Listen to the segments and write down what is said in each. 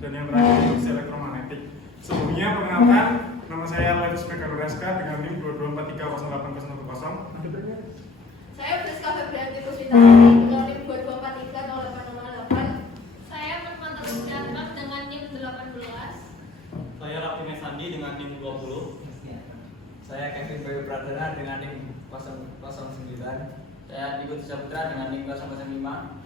dan yang terakhir induksi elektromagnetik. Sebelumnya perkenalkan, nama saya Letus Megalureska dengan NIM 2243081010. Saya Friska Febrianti Puspitari dengan NIM 22430808. Saya Nurmanta Supriyanto dengan NIM 18. Saya Raffi Sandi dengan NIM 20. Saya Kevin Bayu Pradana dengan NIM 009. Saya Dikut Saputra dengan NIM 005.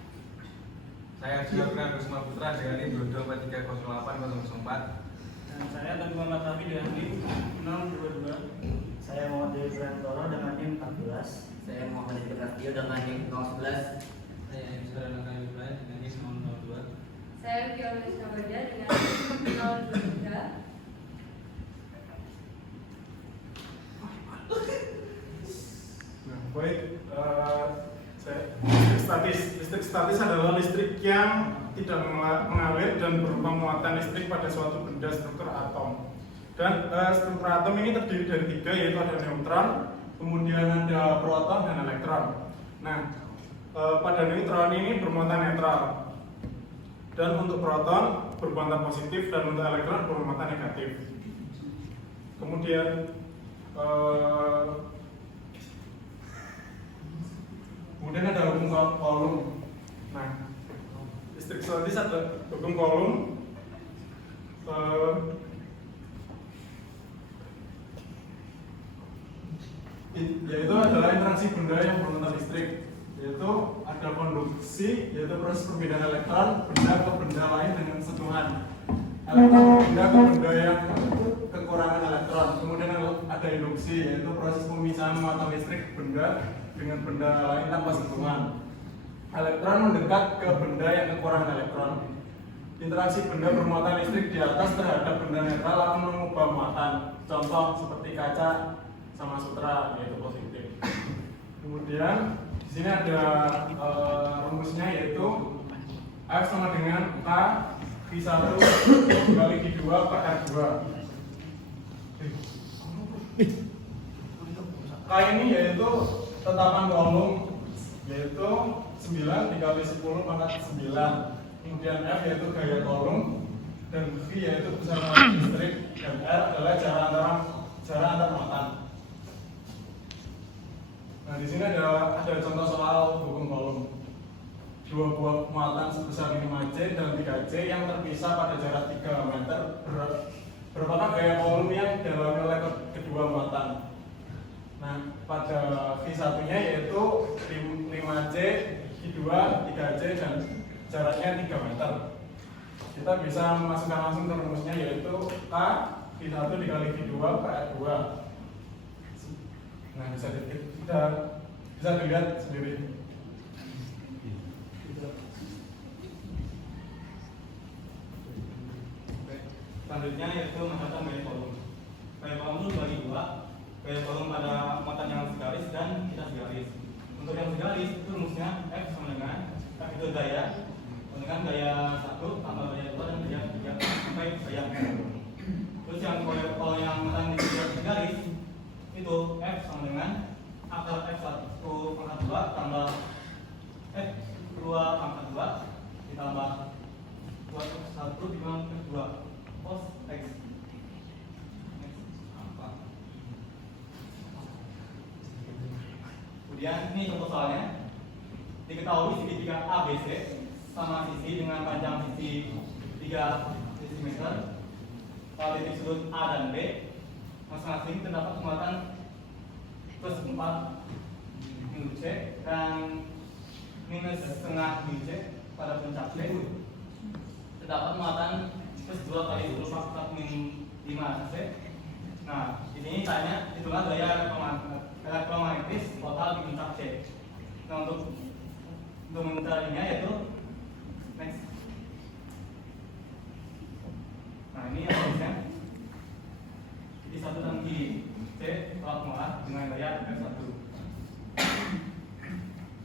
Saya Jogja Kusuma Putra dengan NIM 2243081004. Dan saya Teguh Muhammad Rafi dengan NIM 022. Saya Muhammad Dewi Prantoro dengan NIM 14. Saya Muhammad Edi Prasetyo dengan NIM 011. Saya Isra Naka Ibrahim dengan NIM 002. Saya Fiona Syabada dengan NIM 023. Nah, baik, listrik statis adalah listrik yang tidak mengalir dan berupa muatan listrik pada suatu benda struktur atom. Dan struktur atom ini terdiri dari tiga, yaitu ada neutron, kemudian ada proton dan elektron. Nah, pada neutron ini bermuatan netral, dan untuk proton bermuatan positif, dan untuk elektron bermuatan negatif. Kemudian ada hukum Coulomb. Nah, listrik statis ada hukum Coulomb. Yaitu adalah interaksi benda yang bermuatan listrik, yaitu ada konduksi, yaitu proses perpindahan elektron benda ke benda lain dengan sentuhan elektron benda ke benda yang kekurangan elektron. Kemudian ada induksi, yaitu proses pemisahan muatan listrik benda dengan benda lain tanpa sentuhan. Elektron mendekat ke benda yang kekurangan elektron. Interaksi benda bermuatan listrik di atas terhadap benda netral akan mengubah muatan. Contoh seperti kaca sama sutra, yaitu positif. Kemudian di sini ada rumusnya, yaitu F sama dengan K V1 dikali V2 per R2. K ini yaitu tetapan Coulomb, yaitu 9 dikali 10 pangkat 9. Kemudian F yaitu gaya Coulomb, dan V yaitu besaran listrik, dan R adalah jarak antar muatan. Nah, di sini ada contoh soal hukum Coulomb. Dua buah muatan sebesar 5C dan 3C yang terpisah pada jarak 3 meter berapakah gaya Coulomb yang dialami oleh kedua muatan? Nah, pada V1-nya yaitu 5C, V2, 3C, dan jaraknya 3 meter. Kita bisa memasukkan langsung ke rumusnya, yaitu K V1 dikali V2 per R2. Nah, bisa dilihat sendiri. Selanjutnya yaitu mencatat gaya Coulomb. Gaya Coulomb itu bagi dua. Gaya Coulomb pada muatan yang segaris dan tidak segaris. Untuk yang segaris itu rumusnya F sama dengan F itu gaya dengan gaya 1 tambah gaya 2 dan gaya 3 sampai gaya N. Terus kalau yang muatan yang segaris itu F sama dengan akar F1 pangkat 2 tambah F2 pangkat 2 ditambah 2 F1 dikali F2 cos X. Kemudian ini contoh soalnya. Diketahui segitiga ABC sama sisi dengan panjang sisi 3 cm. Pada titik sudut A dan B masing-masing terdapat muatan plus 4 min C dan minus setengah min C pada puncak C. Terdapat muatan plus 2 kali 10 faktor min 5 C. Nah, ini tanya itulah gaya elektromagnetis total di puncak C. Nah, untuk mencarinya yaitu next. Nah, ini yang harusnya jadi satu dan kiri C tolak mengarah dengan gaya F1.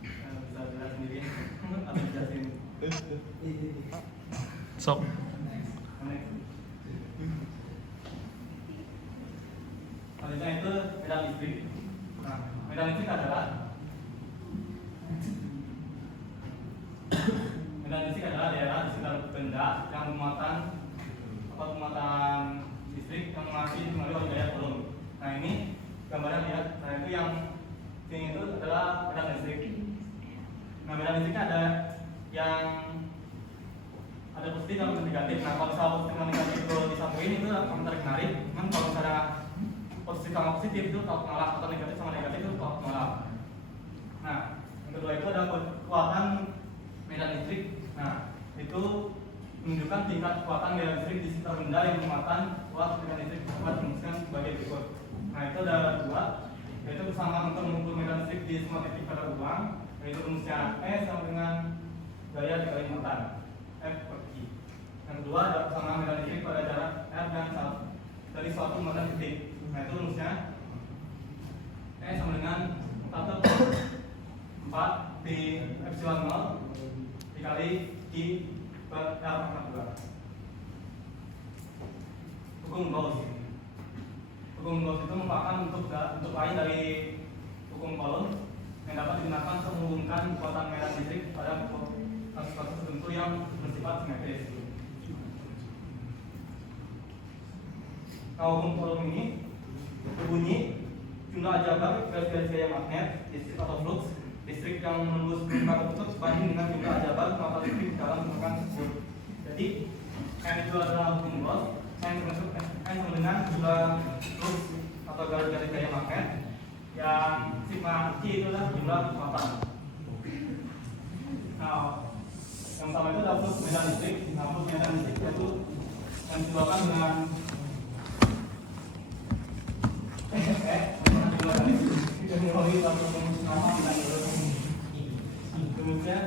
Nah, bisa lihat sendiri atau jelasin. Sok. Selanjutnya itu medan listrik. Nah, medan listrik adalah daerah di sekitar benda yang penguatan listrik yang masih dipengaruhi oleh gaya kolom. Nah ini gambarnya lihat. Nah itu yang pink itu adalah medan listrik. Nah medan listriknya ada yang ada positif dan negatif. Nah kalau misalnya positif dan negatif itu disambungin itu akan tarik-narik. Cuman kalau misalnya positif sama positif itu tolak menolak, atau negatif sama negatif itu tolak menolak. Nah yang kedua itu ada kekuatan medan listrik. Nah itu menunjukkan tingkat kekuatan medan listrik di sekitar benda yang muatan kuat medan listrik dapat dirumuskan sebagai berikut. Nah itu ada dua, yaitu kesamaan untuk mengukur medan listrik di semua titik pada uang, yaitu rumusnya E sama dengan gaya dikali muatan F per I. Yang kedua ada kesamaan medan listrik pada jarak R dan dari suatu muatan titik. Nah itu rumusnya E sama dengan 4 pi epsilon 0 dikali I per R pangkat 2. Hukum Gauss. Hukum Gauss itu merupakan bentuk lain dari hukum Coulomb yang dapat digunakan untuk menghubungkan kekuatan medan listrik pada kasus-kasus tertentu yang bersifat simetris. Nah, hukum Coulomb ini berbunyi jumlah aljabar garis-garis gaya magnet listrik atau flux listrik yang menembus permukaan tersebut sebanding dengan jumlah aljabar muatan listrik dalam permukaan tersebut. Jadi M itu adalah hukum Gauss, M sama dengan jumlah flux atau garis-garis gaya magnet, yang sigma C itu adalah jumlah muatan. Nah, yang pertama itu adalah flux medan listrik. Nah, flux medan listrik itu yang disebabkan dengan kemudian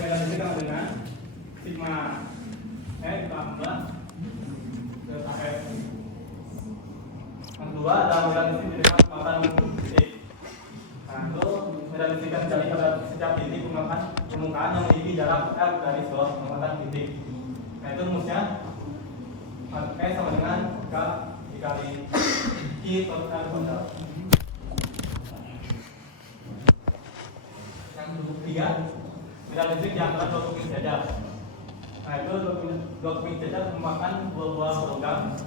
medan listrik sama dengan sigma E tambah delta F. Yang kedua adalah medan listrik dengan muatan titik. Nah itu medan listrik yang terjadi pada setiap titik permukaan yang memiliki jarak R dari bawah muatan titik. Nah itu rumusnya E sama dengan K dikali I per R kuadrat. Yang ketiga, medan listrik yang antara dua kuping jajar. Nah itu dua kuping jajar merupakan dua buah logam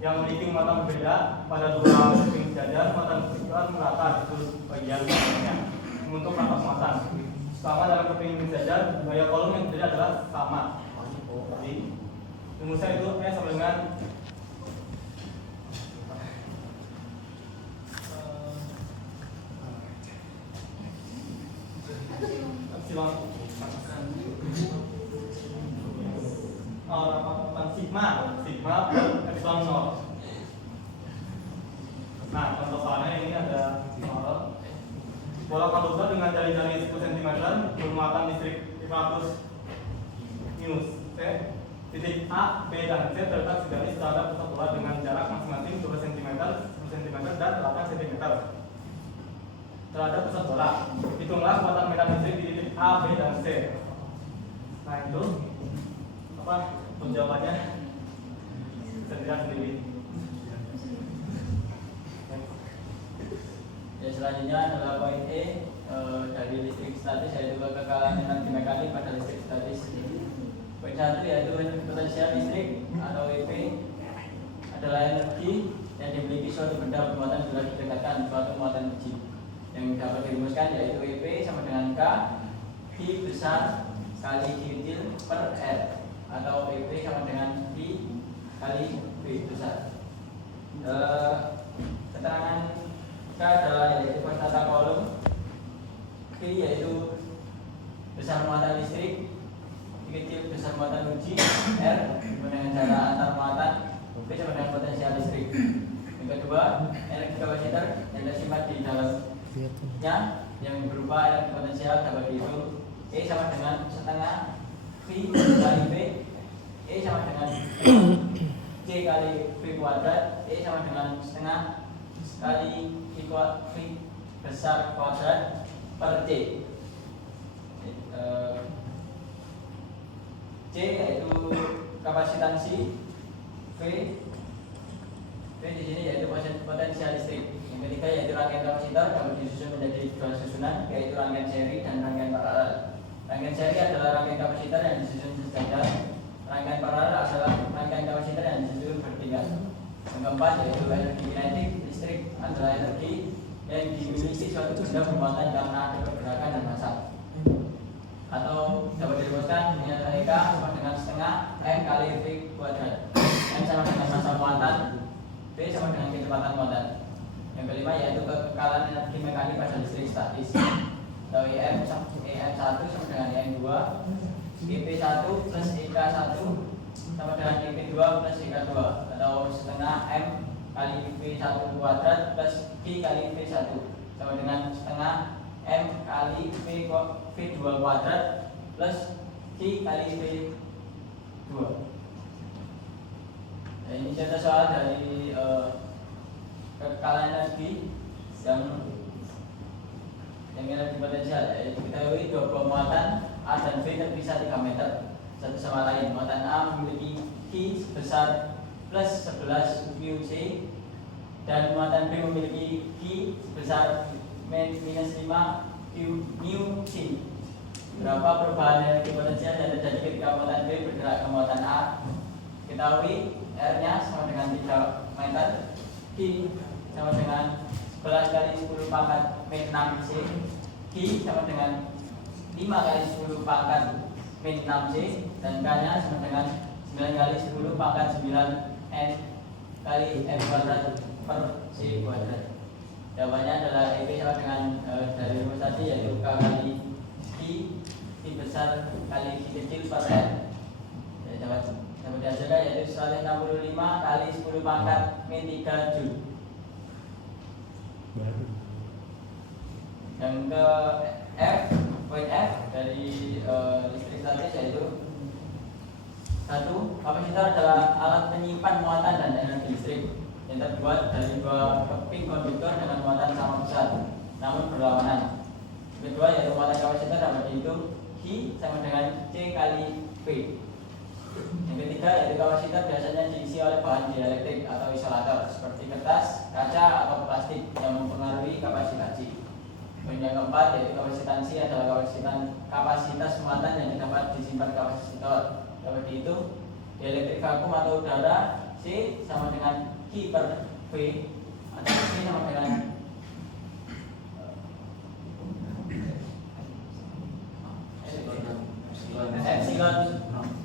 yang memiliki muatan berbeda pada dua kuping jajar. Muatan tersebut merata di bagian belakangnya untuk rapat muatan. Selama dalam kuping jajar, gaya Coulomb yang terjadi adalah sama. Jadi rumusnya itu E sama dengan epsilon sigma per epsilon 0. Nah contoh soalnya ini ada bola konduktor dengan jari-jari 10 cm bermuatan listrik 500 minus C. Titik A, B, dan C terletak segaris terhadap pusat bola dengan jarak masing-masing 12 cm, 10 cm, dan 8 cm terhadap pusat bola. Hitunglah kekuatan medan listrik di titik A, B, dan C. Nah itu apa jawabannya? Bisa dilihat sendiri. Ya selanjutnya adalah poin E dari listrik statis, yaitu kekekalan energi mekanik pada listrik statis. Poin 1 yaitu potensial listrik atau EP adalah energi yang dimiliki suatu benda bermuatan bila didekatkan suatu muatan kecil. Yang dapat dirumuskan yaitu EP sama dengan K I besar kali Q kecil per R, atau EP sama dengan I kali V besar. Keterangan K adalah yaitu konstanta Coulomb, Q yaitu besar muatan listrik, I kecil besar muatan uji, R dengan jarak antar muatan, V sama dengan potensial listrik. Yang kedua, energi kapasitor yang tersimpan di dalamnya yang berupa energi potensial dapat dihitung E sama dengan setengah V kali V, E sama dengan C kali V kuadrat, E sama dengan setengah kali V besar kuadrat per C. C yaitu kapasitansi, V di sini yaitu potensial listrik. Yang ketiga yaitu rangkaian kapasitor dapat disusun menjadi dua susunan, yaitu rangkaian seri dan rangkaian paralel. Rangkaian seri adalah rangkaian kapasitor yang disusun sejajar. Rangkaian keempat yaitu energi kinetik. Listrik adalah energi yang dimiliki suatu benda bermuatan karena ada pergerakan dan massa. Atau dapat dirumuskan nilai K sama dengan setengah M kali V kuadrat. M sama dengan massa muatan, V sama dengan kecepatan muatan. Yang kelima yaitu kekekalan energi mekanik pada listrik statis. Atau EM 1 sama dengan EM 2, EP 1 plus EK 1 sama dengan EP 2 plus EK 2, atau setengah M kali V 1 kuadrat plus Q kali V 1 sama dengan setengah M kali V2 kuadrat plus Q kali V2. Nah, ini contoh soal dari kekekalan energi yang energi potensial, yaitu kita ketahui dua buah muatan A dan B terpisah 3 meter satu sama lain. Muatan A memiliki Q sebesar plus 11 QC dan muatan B memiliki Q sebesar minus 5 QC. Berapa perubahan energi potensial yang terjadi ketika muatan B bergerak ke muatan A? Ketahui R-nya sama dengan 3 meter, Q sama dengan 11 kali 10 pangkat min 6C, Q sama dengan 5 kali 10 pangkat min 6C, dan K-nya sama dengan 9 kali 10 pangkat 9 N kali M kuadrat per C kuadrat. Jawabannya adalah EP sama dengan dari rumus tadi, yaitu K kali Q besar kali Q kecil per N. Dapat dihasilkan yaitu 165 kali 10 pangkat min 3 Joule. Yang ke F, poin F dari listrik statis yaitu 1. Kapasitor adalah alat penyimpan muatan dan energi listrik yang terbuat dari 2 keping konduktor dengan muatan sama besar namun berlawanan. Kedua yaitu muatan kapasitor dapat dihitung Q sama dengan C kali V. Yang ketiga yaitu kapasitor biasanya diisi oleh bahan dielektrik atau isolator seperti kertas, kaca, atau plastik yang mempengaruhi kapasitansi. Poin yang keempat yaitu kapasitansi adalah kapasitas muatan yang dapat disimpan kapasitor. Dapat dihitung dielektrik vakum atau udara C sama dengan Q per V atau C sama dengan epsilon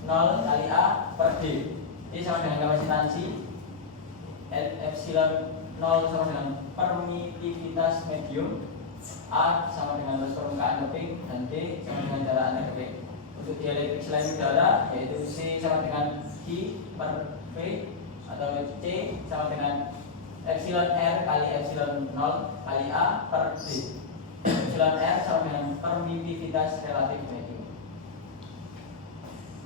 0 kali A per D. Ini sama dengan kapasitansi. Epsilon 0 sama dengan permitivitas medium, A sama dengan luas permukaan keping, dan D sama dengan jarak antar keping. Untuk dielektrik selain udara yaitu C sama dengan Q per V atau C sama dengan epsilon R kali epsilon 0 kali A per D. Epsilon R sama dengan permitivitas relatif medium.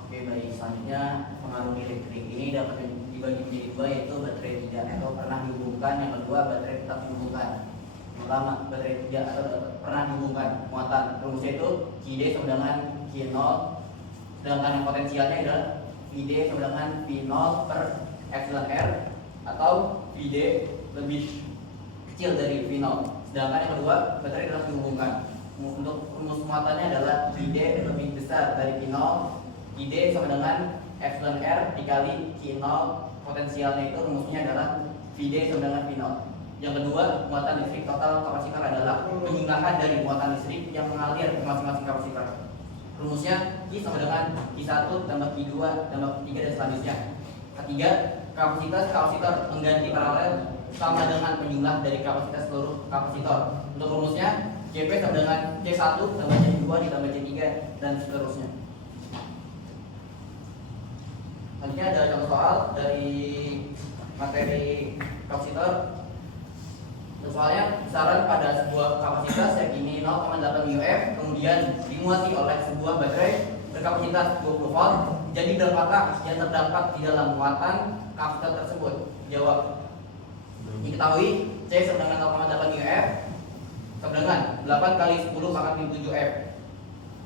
Oke, baik. Selanjutnya pengaruh listrik ini dapat dibagi menjadi 2, yaitu baterai tidak atau pernah dihubungkan, yang kedua baterai tetap dihubungkan. Pertama, baterai tidak atau pernah dihubungkan muatan, rumusnya itu QD sama dengan Q0, sedangkan yang potensialnya adalah VD sama dengan V0 per epsilon R, atau VD lebih kecil dari V0. Sedangkan yang kedua, baterai tetap dihubungkan. Untuk rumus muatannya adalah VD lebih besar dari V0, ID sama dengan epsilon R dikali Q0, potensialnya itu rumusnya adalah VD sama dengan V0. Yang kedua, muatan listrik total kapasitor adalah penjumlahan dari muatan listrik yang mengalir ke masing-masing kapasitor. Rumusnya Q sama dengan Q1 tambah Q2 tambah Q3 dan selanjutnya. Ketiga, kapasitas kapasitor mengganti paralel sama dengan penjumlah dari kapasitas seluruh kapasitor. Untuk rumusnya CP sama dengan C1 tambah C2 ditambah C3 dan seterusnya. Selanjutnya ada contoh soal dari materi kapasitor. Soalnya besaran pada sebuah kapasitas yakni 0,8 UF kemudian dimuati oleh sebuah baterai berkapasitas 20 volt. Jadi berapakah yang terdapat di dalam muatan kapasitor tersebut? Jawab. Diketahui C sama dengan 0,8 UF sama dengan 8 kali 10 pangkat min 7 F.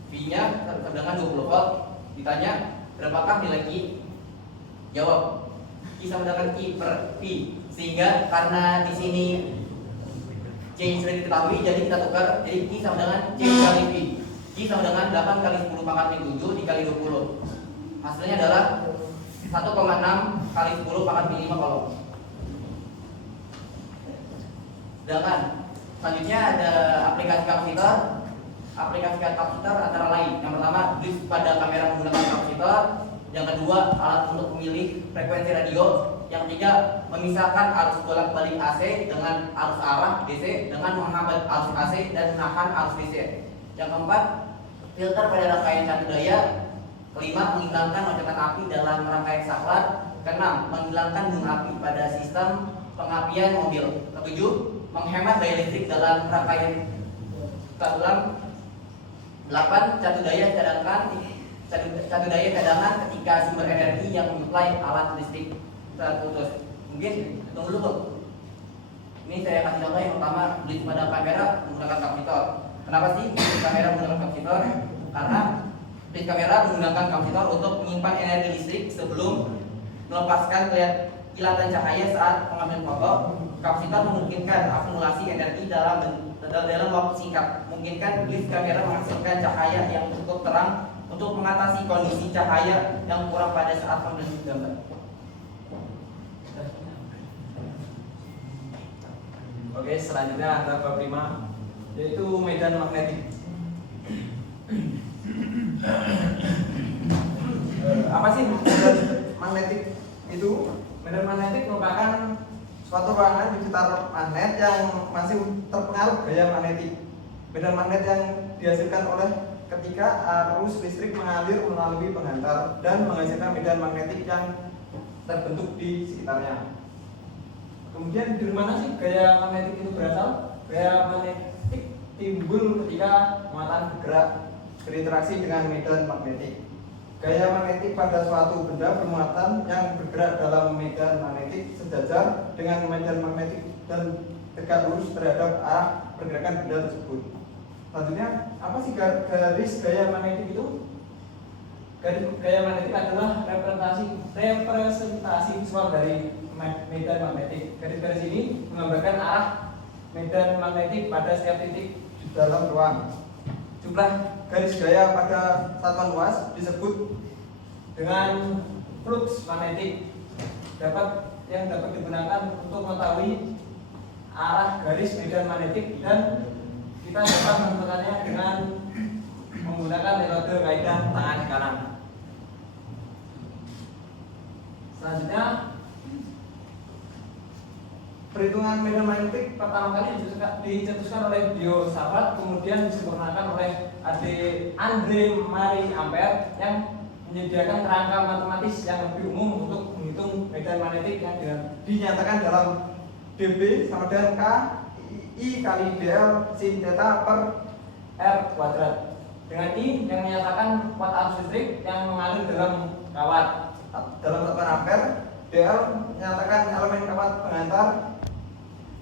V-nya sama dengan 20 volt. Ditanya berapakah nilai Q? Jawab. Q sama dengan Q per V. Sehingga karena di sini C sudah diketahui, jadi kita tukar, jadi Q sama dengan C kali V. Q sama dengan 8 kali 10 pangkat min 7 dikali 20. Hasilnya adalah 1,6 kali 10 pangkat min 5 kolom. Sedangkan selanjutnya ada aplikasi kapasitor. Aplikasi kapasitor antara lain, yang pertama bridge pada kamera menggunakan kapasitor, yang kedua alat untuk memilih frekuensi radio, yang ketiga memisahkan arus bolak-balik AC dengan arus arah DC dengan menghambat arus AC dan menahan arus DC. Yang keempat, filter pada rangkaian catu daya. Kelima, menghilangkan lonjakan api dalam rangkaian saklar. Keenam, menghilangkan bunga api pada sistem pengapian mobil. Ketujuh, menghemat daya listrik dalam rangkaian ulang. 8. Catu daya cadangan ketika sumber energi yang menyuplai alat listrik terputus. Mungkin tunggu dulu Bu. Ini saya kasih contoh yang pertama, beli pada kamera menggunakan kapasitor. Kenapa sih beli kamera menggunakan kapasitor? Karena beli kamera menggunakan kapasitor untuk menyimpan energi listrik sebelum melepaskan kilatan cahaya saat pengambilan foto. Kapasitor memungkinkan akumulasi energi dalam waktu singkat, memungkinkan blis kamera menghasilkan cahaya yang cukup terang untuk mengatasi kondisi cahaya yang kurang pada saat pengambilan gambar. Oke, selanjutnya ada bab 5, yaitu medan magnetik. Apa sih medan magnetik itu? Medan magnetik merupakan suatu ruangan di sekitar magnet yang masih terpengaruh gaya magnetik. Medan magnet yang dihasilkan oleh ketika arus listrik mengalir melalui penghantar dan menghasilkan medan magnetik yang terbentuk di sekitarnya. Kemudian dari mana sih gaya magnetik itu berasal? Gaya magnetik timbul ketika muatan bergerak berinteraksi dengan medan magnetik. Gaya magnetik pada suatu benda bermuatan yang bergerak dalam medan magnetik sejajar dengan medan magnetik dan tegak lurus terhadap arah pergerakan benda tersebut. Selanjutnya, apa sih garis gaya magnetik itu? Garis gaya magnetik adalah representasi visual dari medan magnetik. Garis-garis ini menggambarkan arah medan magnetik pada setiap titik di dalam ruang. Jumlah garis gaya pada satuan luas disebut dengan flux magnetik, yang dapat digunakan untuk mengetahui arah garis medan magnetik, dan kita dapat menentukannya dengan menggunakan metode kaidah tangan kanan. Selanjutnya, perhitungan medan magnetik pertama kali dicetuskan oleh Biot-Savart, kemudian disempurnakan oleh Andre Marie Ampere yang menyediakan kerangka matematis yang lebih umum untuk menghitung medan magnetik yang dinyatakan dalam dB sama dengan K I kali dl sin theta per R kuadrat, dengan I yang menyatakan kuat arus listrik yang mengalir dalam kawat dalam satuan ampere, dl menyatakan elemen kawat penghantar,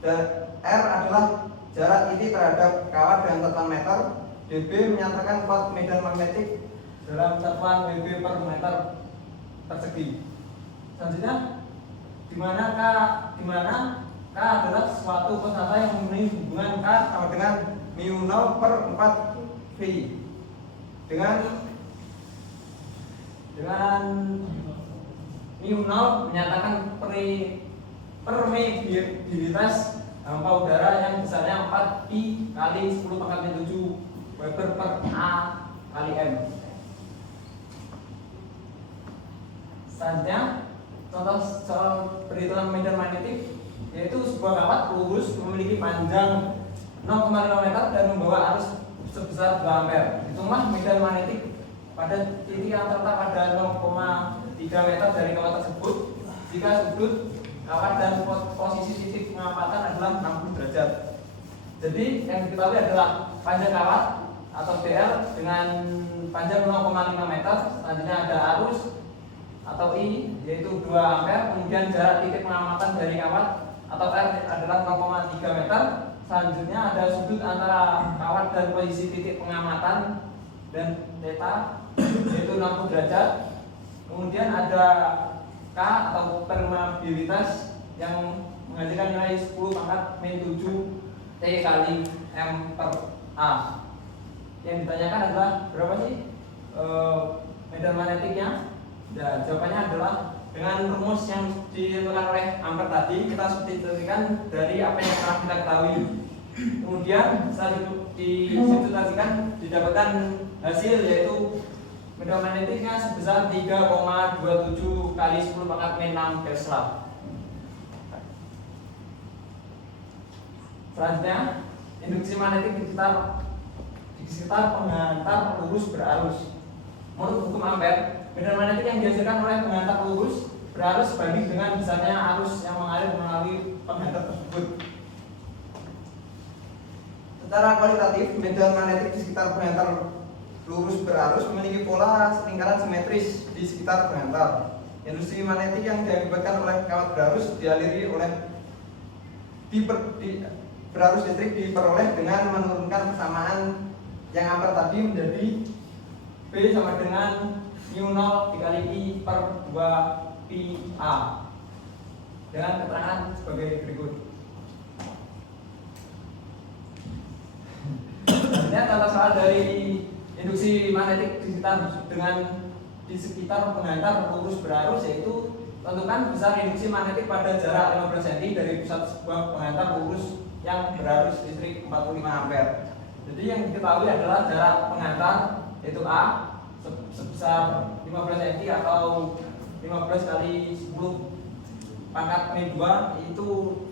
dan R adalah jarak titik terhadap kawat dengan satuan meter, dB menyatakan kuat medan magnetik dalam satuan Wb per meter persegi. Selanjutnya, di mana K adalah suatu konstanta yang mempunyai hubungan K sama dengan mu 0 per 4 V, dengan mu 0 menyatakan permeabilitas hampa udara yang besarnya 4 pi kali 10 pangkat 7 Weber per A kali M. Selanjutnya, contoh soal perhitungan medan magnetik, yaitu sebuah kawat lurus memiliki panjang 0,5 meter dan membawa arus sebesar 2 ampere. Hitunglah medan magnetik pada titik yang terletak pada 0,3 meter dari kawat tersebut jika sudut kawat dan posisi titik pengamatan adalah 60 derajat. Jadi yang diketahui adalah panjang kawat atau dl dengan panjang 0,5 meter. Selanjutnya ada arus atau I yaitu 2 ampere. Kemudian jarak titik pengamatan dari kawat atau R adalah 0,3 meter. Selanjutnya ada sudut antara kawat dan posisi titik pengamatan dan theta yaitu 60 derajat. Kemudian ada K atau permeabilitas yang menghasilkan nilai 10 pangkat min 7 T kali M per A. Yang ditanyakan adalah berapa sih medan magnetiknya? Ya, jawabannya adalah dengan rumus yang ditentukan oleh Ampere tadi, kita substitusikan dari apa yang telah kita ketahui. Kemudian setelah disubstitusikan didapatkan hasil yaitu medan magnetiknya sebesar 3,27 kali 10 pangkat min 6 Tesla. Selanjutnya, induksi magnetik di sekitar penghantar lurus berarus. Menurut hukum Ampere, medan magnetik yang dihasilkan oleh penghantar lurus berarus sebanding dengan besarnya arus yang mengalir melalui penghantar tersebut. Secara kualitatif, medan magnetik di sekitar penghantar lurus berarus memiliki pola lingkaran simetris di sekitar penghantar. Induksi magnetik yang diakibatkan oleh kawat berarus dialiri oleh berarus listrik diperoleh dengan menurunkan persamaan yang Ampere tadi menjadi B sama dengan mu 0 dikali I per 2 pi A dengan keterangan sebagai berikut. Selanjutnya contoh soal dari induksi magnetik di sekitar penghantar lurus berarus, yaitu tentukan besar induksi magnetik pada jarak 15 cm dari pusat sebuah penghantar lurus yang berarus listrik 45 ampere. Jadi yang diketahui adalah jarak penghantar yaitu A sebesar 15 cm atau 15 kali 10 pangkat min 2 itu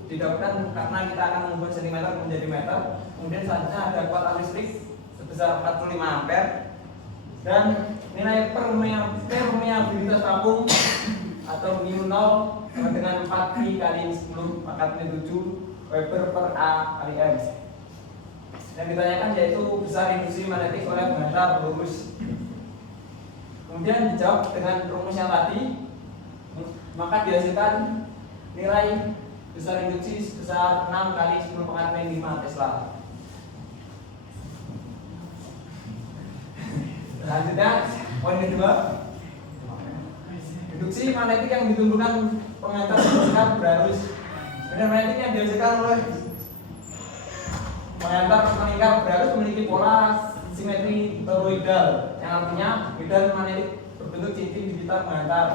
didapatkan karena kita akan mengubah cm menjadi meter. Kemudian selanjutnya ada kekuatan listrik sebesar 45 ampere dan nilai permeabilitas tabung atau mu 0 sama dengan 4 pi kali 10 pangkat min 7 Weber per A kali M. Yang ditanyakan yaitu besar induksi magnetik oleh penghantar lurus. Kemudian dijawab dengan rumus yang tadi, maka dihasilkan nilai besar induksi sebesar 6 kali 10 pangkat min 5 Tesla. Selanjutnya poin kedua, induksi magnetik yang ditumbuhkan penghantar lurus berarus. Medan magnetik yang dihasilkan oleh penghantar melingkar berarus memiliki pola simetri toroidal, yang artinya medan magnetik berbentuk cincin di sekitar penghantar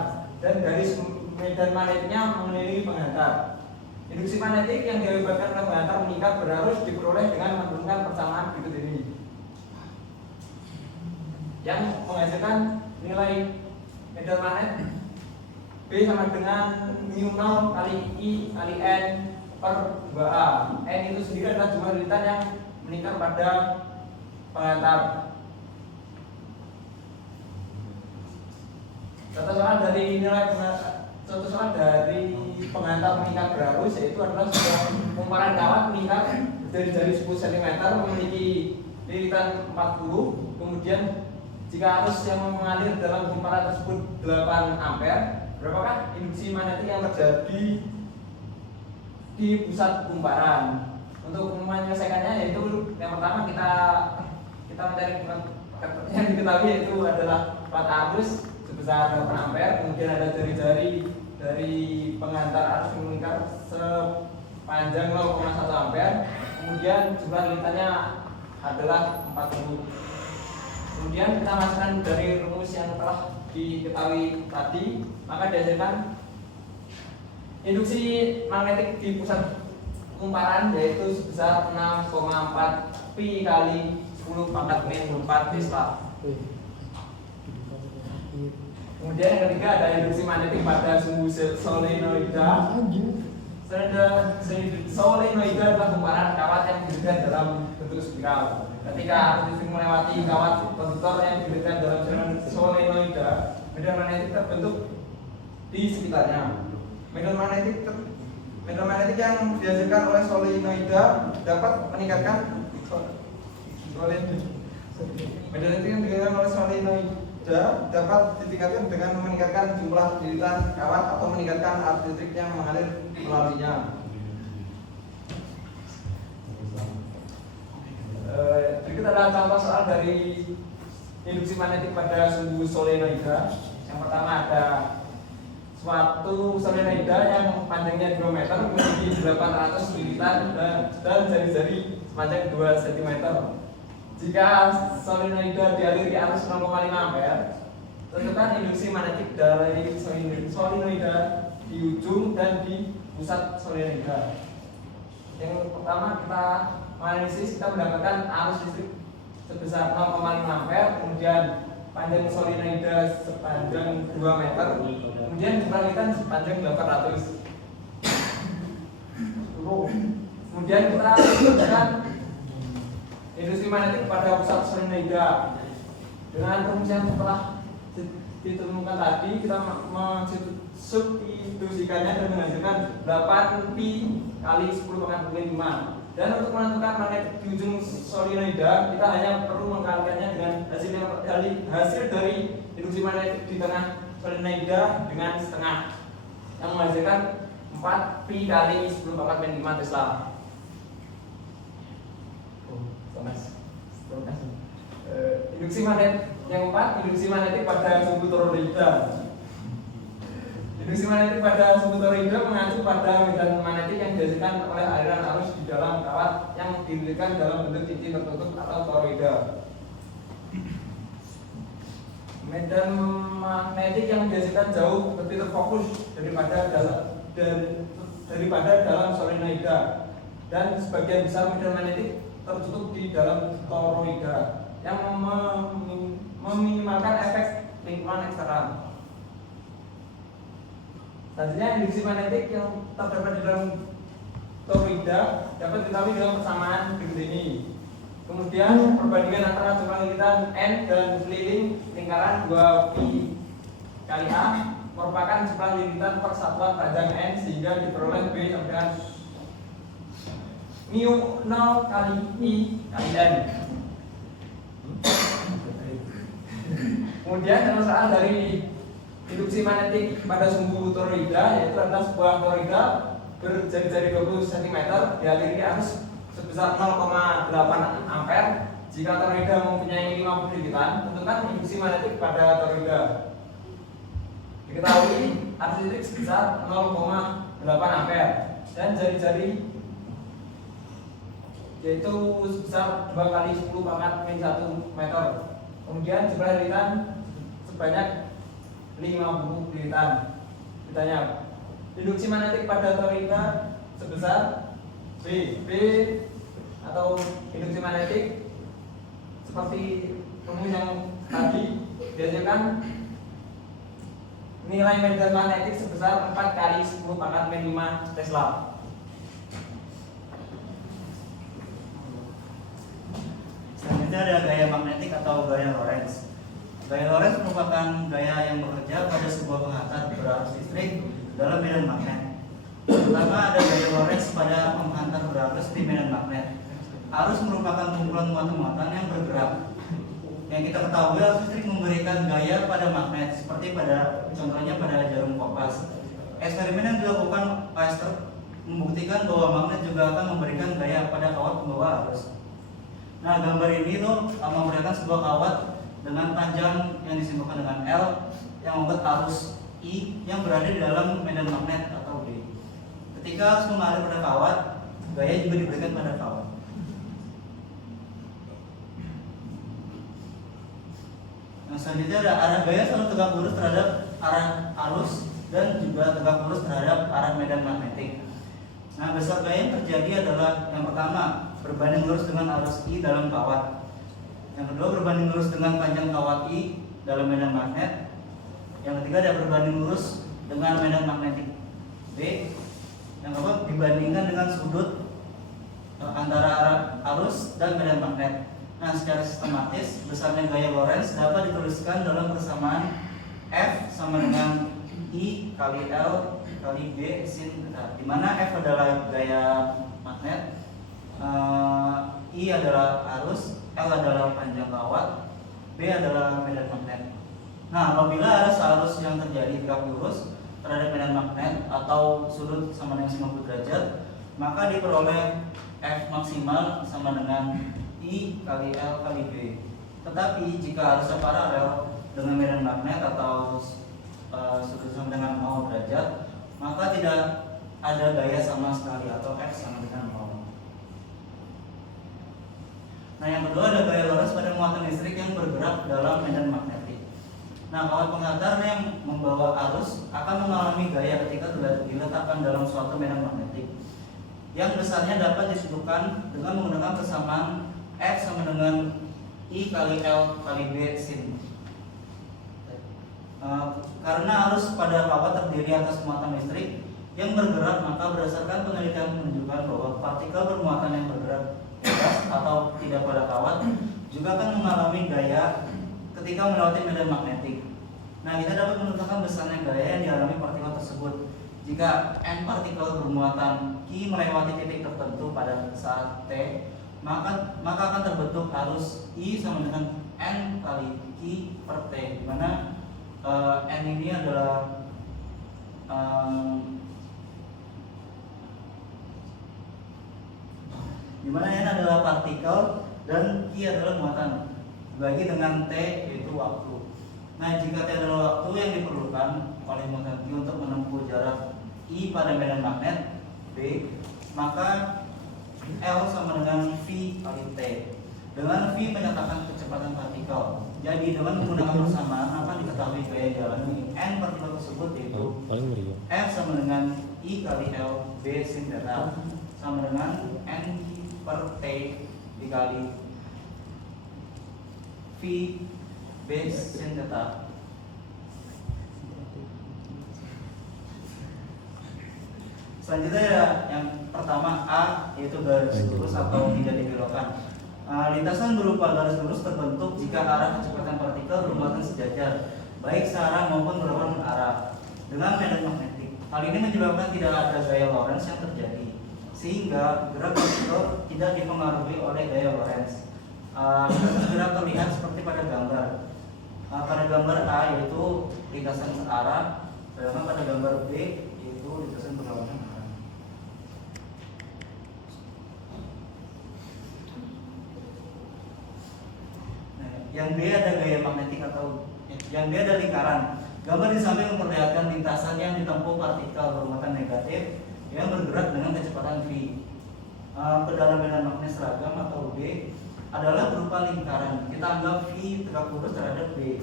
dan garis medan magnetiknya mengelilingi penghantar. Induksi magnetik yang diakibatkan oleh penghantar melingkar berarus diperoleh dengan menurunkan persamaan berikut ini, yang menghasilkan nilai medan magnet B sama dengan mu 0 kali I kali N per 2A. N itu sendiri adalah jumlah lilitan yang meningkat pada penghantar. Contoh soal dari penghantar meningkat berarus yaitu adalah sebuah kumparan kawat meningkat dari 10 cm memiliki lilitan 40. Kemudian jika arus yang mengalir dalam kumparan tersebut 8 ampere, berapakah induksi magnetik yang terjadi di pusat kumparan? Untuk menyelesaikannya yaitu yang pertama kita mencari yang diketahui yaitu adalah plat arus sebesar 8 ampere, kemudian ada jari-jari dari penghantar arus yang melingkar sepanjang 0,1 ampere, kemudian jumlah lilitannya adalah 40. Kemudian kita masukkan dari rumus yang telah diketahui tadi, maka dihasilkan induksi magnetik di pusat kumparan yaitu sebesar 6,4 pi kali 10 pangkat min 4 Tesla. Kemudian yang ketiga ada induksi magnetik pada sumbu solenoida. Solenoida adalah kumparan kawat yang diberikan dalam bentuk spiral. Ketika arus listrik melewati kawat konduktor yang diberikan dalam jalan solenoida, medan magnetik terbentuk di sekitarnya. Medan magnetik yang dihasilkan oleh solenoida dapat meningkatkan medan magnetik yang dihasilkan oleh solenoida dapat ditingkatkan dengan meningkatkan jumlah lilitan kawat atau meningkatkan arus listrik yang mengalir melaluinya. Berikut adalah contoh soal dari induksi magnetik pada sumbu solenoida. Yang pertama ada suatu solenoida yang panjangnya 2 meter memiliki 800 lilitan dan jari-jari sepanjang 2 cm. Jika solenoida dialiri arus 0,5 ampere, Tentukan induksi magnetik dari solenoida di ujung dan di pusat solenoida. Yang pertama kita analisis, kita mendapatkan arus listrik sebesar 0,5 ampere, kemudian panjang solenoida sepanjang 2 meter, kemudian jumlah sepanjang 800. Kemudian kita mendapatkan induksi magnetik pada pusat solenoida. Dengan rumus yang setelah ditemukan tadi, kita mensubstitusikannya dan menghasilkan 8 pi kali 10⁻⁵. Dan untuk menentukan magnet di ujung solenoida, kita hanya perlu mengkalikannya dengan hasil dari induksi magnetik di tengah solenoida dengan setengah, yang menghasilkan 4 pi kali 10⁻⁵ Tesla. Induksi magnet yang 4, induksi magnetik pada sumbu toroida. Induksi magnetik pada sumbu toroida mengacu pada medan magnetik yang dihasilkan oleh aliran arus di dalam kawat yang didirikan dalam bentuk titik tertutup atau toroida. Medan magnetik yang dihasilkan jauh lebih terfokus daripada dalam solenoida, dan sebagian besar medan magnetik tertutup di dalam toroida yang meminimalkan efek lingkungan eksternal. Selanjutnya, induksi magnetik yang terdapat di dalam toroida dapat diketahui dengan persamaan berikut ini. Kemudian perbandingan antara jumlah lilitan N dan keliling lingkaran 2pi kali A merupakan jumlah lilitan per satuan panjang N, sehingga diperoleh B sama dengan mu 0 kali I kali N. Kemudian contoh soal dari induksi magnetik pada sumbu toroida, yaitu adalah sebuah toroida berjari-jari 20 cm dialiri arus sebesar 0,8 ampere. Jika toroida mempunyai 50 lilitan, tentukan induksi magnetik pada toroida. Diketahui arus listrik sebesar 0,8 ampere dan jari-jari yaitu sebesar 2 kali 10⁻⁻⁴ meter. Kemudian jumlah lilitan sebanyak 50 lilitan. Ditanya, induksi magnetik pada toroida sebesar B atau induksi magnetik seperti rumus yang tadi dihasilkan nilai medan magnetik sebesar 4 kali 10⁻⁵ Tesla. Selanjutnya ada gaya magnetik atau gaya Lorentz. Gaya Lorentz merupakan gaya yang bekerja pada sebuah penghantar berarus listrik dalam medan magnet. Pertama, ada gaya Lorentz pada penghantar berarus di medan magnet. Arus merupakan kumpulan muatan-muatan yang bergerak. Yang kita ketahui, arus listrik memberikan gaya pada magnet, seperti contohnya pada jarum kompas. Eksperimen yang dilakukan Pasteur membuktikan bahwa magnet juga akan memberikan gaya pada kawat pembawa arus. Nah, gambar ini memperlihatkan sebuah kawat dengan panjang yang disimpulkan dengan L yang membuat arus I yang berada di dalam medan magnet atau B. Ketika arus mengalir pada kawat, gaya juga diberikan pada kawat. Nah, selanjutnya ada arah gaya selalu tegak lurus terhadap arah arus dan juga tegak lurus terhadap arah medan magnetik. Nah, besar gaya yang terjadi adalah yang pertama, berbanding lurus dengan arus I dalam kawat. Yang kedua, berbanding lurus dengan panjang kawat I dalam medan magnet. Yang ketiga, ada berbanding lurus dengan medan magnetik B. Yang keempat, dibandingkan dengan sudut antara arus dan medan magnet. Nah, secara sistematis, besarnya gaya Lorentz dapat dituliskan dalam persamaan F sama dengan I kali L kali B sin theta, di mana F adalah gaya magnet, I adalah arus, L adalah panjang kawat, B adalah medan magnet. Nah, apabila arus yang terjadi tegak lurus terhadap medan magnet atau sudut sama dengan 90 derajat, maka diperoleh F maksimal sama dengan I kali L kali B. Tetapi jika arusnya paralel dengan medan magnet atau sudut sama dengan 0 derajat, maka tidak ada gaya sama sekali atau F sama dengan 0. Nah, yang kedua ada gaya Lorentz pada muatan listrik yang bergerak dalam medan magnetik. Nah, kawat pengantar yang membawa arus akan mengalami gaya ketika diletakkan dalam suatu medan magnetik yang besarnya dapat ditentukan dengan menggunakan persamaan F sama dengan I kali L kali B sin. Karena arus pada kawat terdiri atas muatan listrik yang bergerak, maka berdasarkan penelitian menunjukkan bahwa partikel bermuatan yang bergerak bebas atau tidak pada kawat juga akan mengalami gaya ketika melewati medan magnetik. Nah, kita dapat menentukan besarnya gaya yang dialami partikel tersebut. Jika N partikel bermuatan Q melewati titik tertentu pada saat T, maka akan terbentuk arus I sama dengan N kali Q per T, di mana N ini adalah di mana N adalah partikel dan Q adalah muatan, bagi dengan T yaitu waktu. Nah, jika T adalah waktu yang diperlukan oleh muatan Q untuk menempuh jarak I pada medan magnet B, maka L sama dengan V kali T. Dengan V menyatakan kecepatan partikel. Jadi dengan menggunakan persamaan akan diketahui gaya dialami N partikel tersebut, yaitu F sama dengan I kali L B sin theta sama dengan N per T dikali V B sin theta. Selanjutnya ya, yang pertama A, yaitu garis lurus atau tidak dibelokkan. Lintasan berupa garis lurus terbentuk jika arah kecepatan partikel bermuatan sejajar, baik searah maupun berlawanan arah dengan medan magnetik. Hal ini menyebabkan tidak ada gaya Lorentz yang terjadi, sehingga gerak partikel tidak dipengaruhi oleh gaya Lorentz. Gerak terlihat seperti pada gambar. Pada gambar A yaitu lintasan searah, sedangkan pada gambar B yaitu lintasan berlawanan arah. Yang B ada gaya magnetik atau yang B ada lingkaran. Gambar di samping memperlihatkan lintasan yang ditempuh partikel bermuatan negatif yang bergerak dengan kecepatan V. Pedalam medan magnet seragam atau B adalah berupa lingkaran. Kita anggap V tegak lurus terhadap B,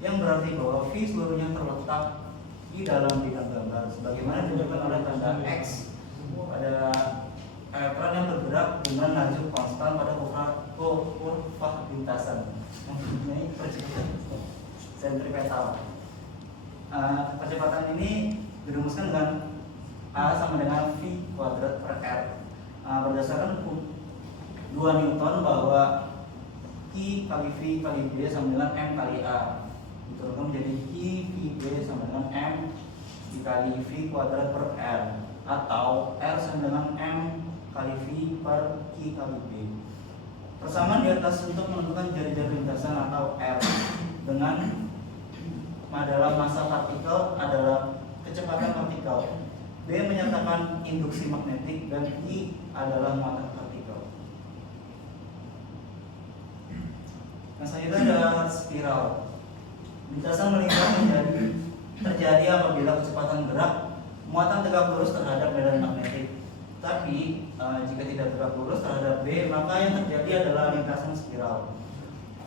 yang berarti bahwa V seluruhnya terletak di dalam bidang gambar, sebagaimana ditunjukkan oleh tanda X pada elektron yang bergerak dengan laju konstan pada kurva lintasan. Ini percepatan sentripetal. Percepatan ini dirumuskan dengan A sama dengan V kuadrat per R. Berdasarkan 2 Newton bahwa Q kali V kali B sama dengan M kali A. Diturunkan menjadi Q V B sama dengan M dikali V kuadrat per R, atau R sama dengan M kali V per Q kali B. Persamaan di atas untuk menentukan jari-jari lintasan atau R dengan adalah massa partikel adalah kecepatan partikel, B menyatakan induksi magnetik, dan I adalah muatan partikel. Nah, selanjutnya adalah spiral. Lintasan melingkar terjadi apabila kecepatan gerak muatan tegak lurus terhadap medan magnetik. Tapi jika tidak tegak lurus terhadap B, maka yang terjadi adalah lintasan spiral.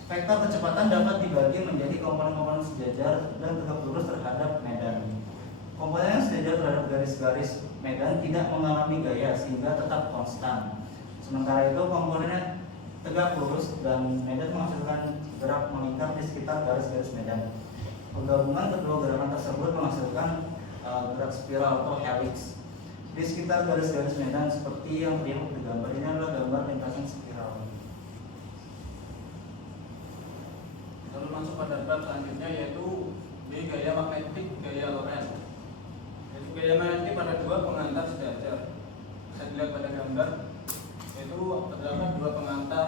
Vektor kecepatan dapat dibagi menjadi komponen-komponen sejajar dan tegak lurus terhadap medan. Komponen yang sejajar terhadap garis-garis medan tidak mengalami gaya sehingga tetap konstan. Sementara itu komponen tegak lurus dan medan menghasilkan gerak melingkar di sekitar garis-garis medan. Penggabungan kedua gerakan tersebut menghasilkan gerak spiral atau helix di sekitar garis-garis medan seperti yang terlihat di gambar. Ini adalah gambar lintasan spiral. Lalu masuk pada bab selanjutnya, yaitu B, gaya magnetik, gaya Lorentz. Yaitu gaya magnetik pada dua pengantar sejajar. Bisa dilihat pada gambar, yaitu terdapat dua pengantar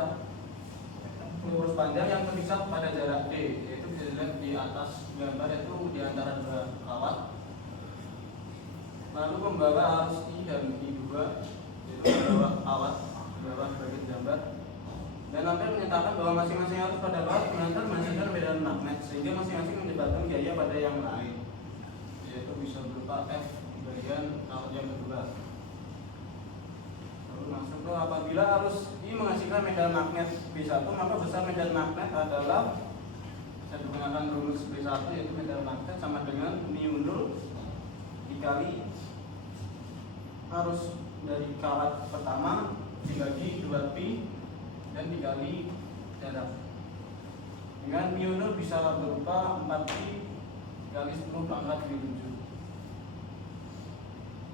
lurus panjang yang terpisah pada jarak D, yaitu bisa dilihat di atas gambar, yaitu di antara dua kawat. Lalu membawa arus I dan I2, yaitu membawa kawat di bawah bagian gambar. Dan hampir menyatakan bahwa masing-masing arus pada kawat pengantar menghasilkan medan magnet, sehingga masing-masing menyebabkan gaya pada yang lain, yaitu bisa berupa F di bagian kawat yang kedua. Lalu masuk ke apabila arus I menghasilkan medan magnet B1, maka besar medan magnet adalah saya menggunakan rumus B1 yaitu medan magnet sama dengan mu 0 dikali arus dari kawat pertama dibagi 2pi dan dikali jarak. Dengan mu 0 bisa berupa 4pi kali 10 pangkat 7.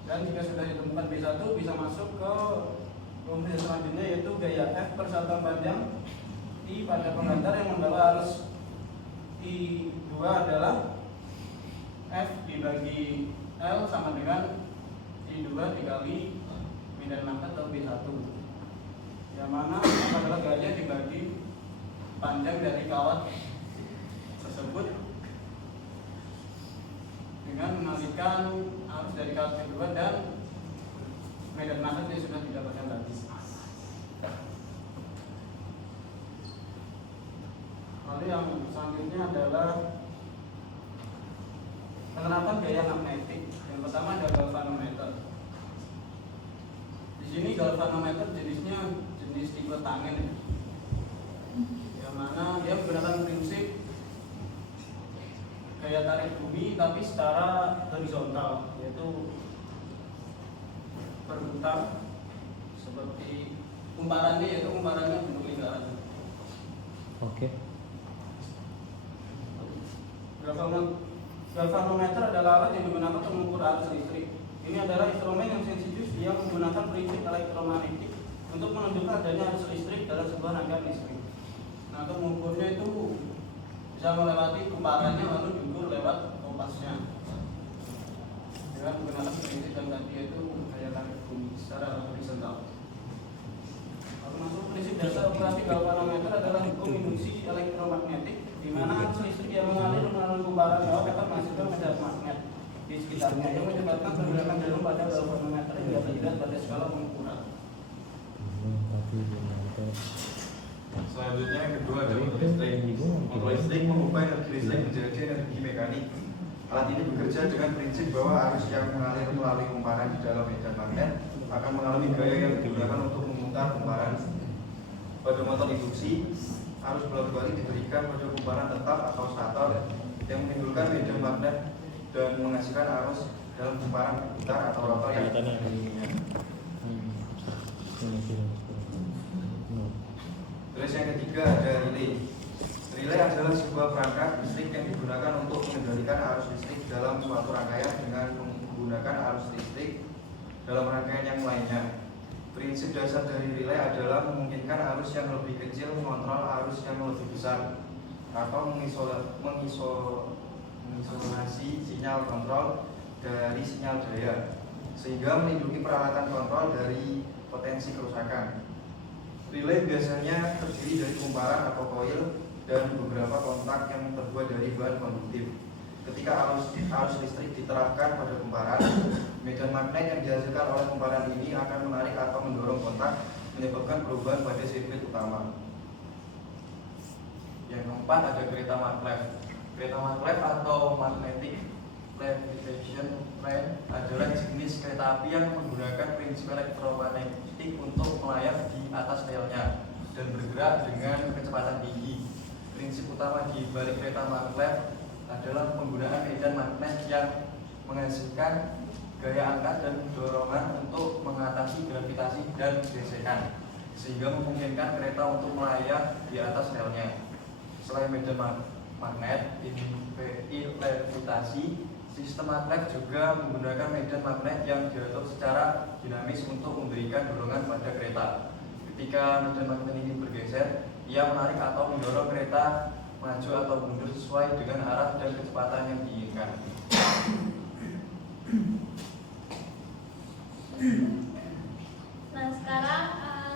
Dan jika sudah ditemukan B1 bisa masuk ke rumus yang selanjutnya yaitu gaya F per satuan panjang I pada pengantar yang membawa arus I2 adalah F dibagi L sama dengan I2 dikali medan magnet atau B1, yang mana F adalah gaya dibagi panjang dari kawat tersebut dengan mengalihkan arus dari kawat kedua dan medan magnet yang sudah didapatkan tadi. Lalu yang selanjutnya adalah penerapan gaya magnetik. Yang pertama ada galvanometer. Di sini galvanometer jenisnya jenis tipe tangen, yang mana dia menggunakan prinsip gaya tarik bumi tapi secara horizontal, yaitu berputar seperti kumparannya, yaitu kumparannya bentuk lingkaran. Oke. Galvanometer adalah alat yang digunakan untuk mengukur arus listrik. Ini adalah instrumen yang sensitif yang menggunakan prinsip elektromagnetik untuk menunjukkan adanya arus listrik dalam sebuah rangkaian listrik. Nah, untuk mengukurnya itu bisa melewati kumparannya lalu diukur lewat kompasnya dengan menggunakan prinsip yang tadi yaitu gaya tarik bumi secara horizontal. Lalu masuk prinsip dasar operasi galvanometer adalah hukum induksi elektromagnetik, di mana arus listrik yang mengalir melalui kumparan bawah dapat menghasilkan medan magnet di sekitarnya yang menyebabkan pergerakan jarum pada galvanometer hingga terlihat pada skala pengukuran. Selanjutnya yang kedua adalah motor listrik. Motor listrik mengubah energi listrik menjadi energi mekanik. Alat ini bekerja dengan prinsip bahwa arus yang mengalir melalui kumparan di dalam medan magnet akan mengalami gaya yang digunakan untuk memutar kumparan. Pada motor induksi, arus bolak-balik diberikan pada kumparan tetap atau stator yang menimbulkan medan magnet dan menghasilkan arus dalam kumparan putar atau rotor yang dikelilinginya. Terus yang ketiga ada relay. Relay adalah sebuah perangkat listrik yang digunakan untuk mengendalikan arus listrik dalam suatu rangkaian dengan menggunakan arus listrik dalam rangkaian yang lainnya. Prinsip dasar dari relay adalah memungkinkan arus yang lebih kecil mengontrol arus yang lebih besar atau mengisolasi sinyal kontrol dari sinyal daya sehingga melindungi peralatan kontrol dari potensi kerusakan. Relay biasanya terdiri dari kumparan atau koil dan beberapa kontak yang terbuat dari bahan konduktif. Ketika arus listrik diterapkan pada kumparan, medan magnet yang dihasilkan oleh kumparan ini akan menarik atau mendorong kontak, menyebabkan perubahan pada sirkuit utama. Yang keempat ada kereta maglev. Kereta maglev atau magnetic levitation train adalah jenis kereta api yang menggunakan prinsip elektromagnetik untuk melayang di atas relnya dan bergerak dengan kecepatan tinggi. Prinsip utama di balik kereta maglev adalah penggunaan medan magnet yang menghasilkan gaya angkat dan dorongan untuk mengatasi gravitasi dan gesekan, sehingga memungkinkan kereta untuk melayang di atas relnya. Selain medan magnet, levitasi, sistem magnet juga menggunakan medan magnet yang diatur secara dinamis untuk memberikan dorongan pada kereta. Ketika medan magnet ini bergeser, ia menarik atau mendorong kereta maju atau mundur sesuai dengan arah dan kecepatan yang diinginkan. Nah, sekarang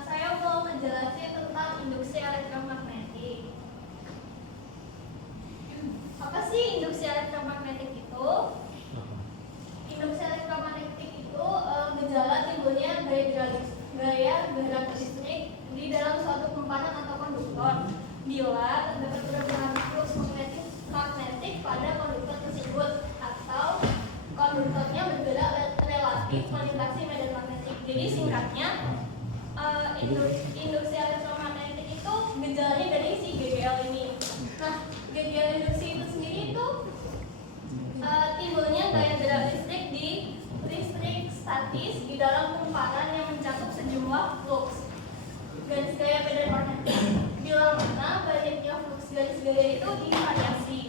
saya mau ngejelasin tentang induksi elektromagnetik. Apa sih induksi elektromagnetik itu? Induksi elektromagnetik itu gejala timbulnya gaya gerak listrik di dalam suatu kumparan atau konduktor bila terdapat perubahan flux magnetik pada konduktor tersebut atau konduktornya bergerak relatif melintasi medan magnetik. Jadi singkatnya induksi elektromagnetik itu gejalanya dari si GGL ini. Nah, GGL GGL induksi itu sendiri itu timbulnya gaya gerak listrik di listrik statis di dalam kumparan yang mencakup sejumlah flux garis gaya medan magnetik, bila mana banyaknya flux garis gaya itu divariasi.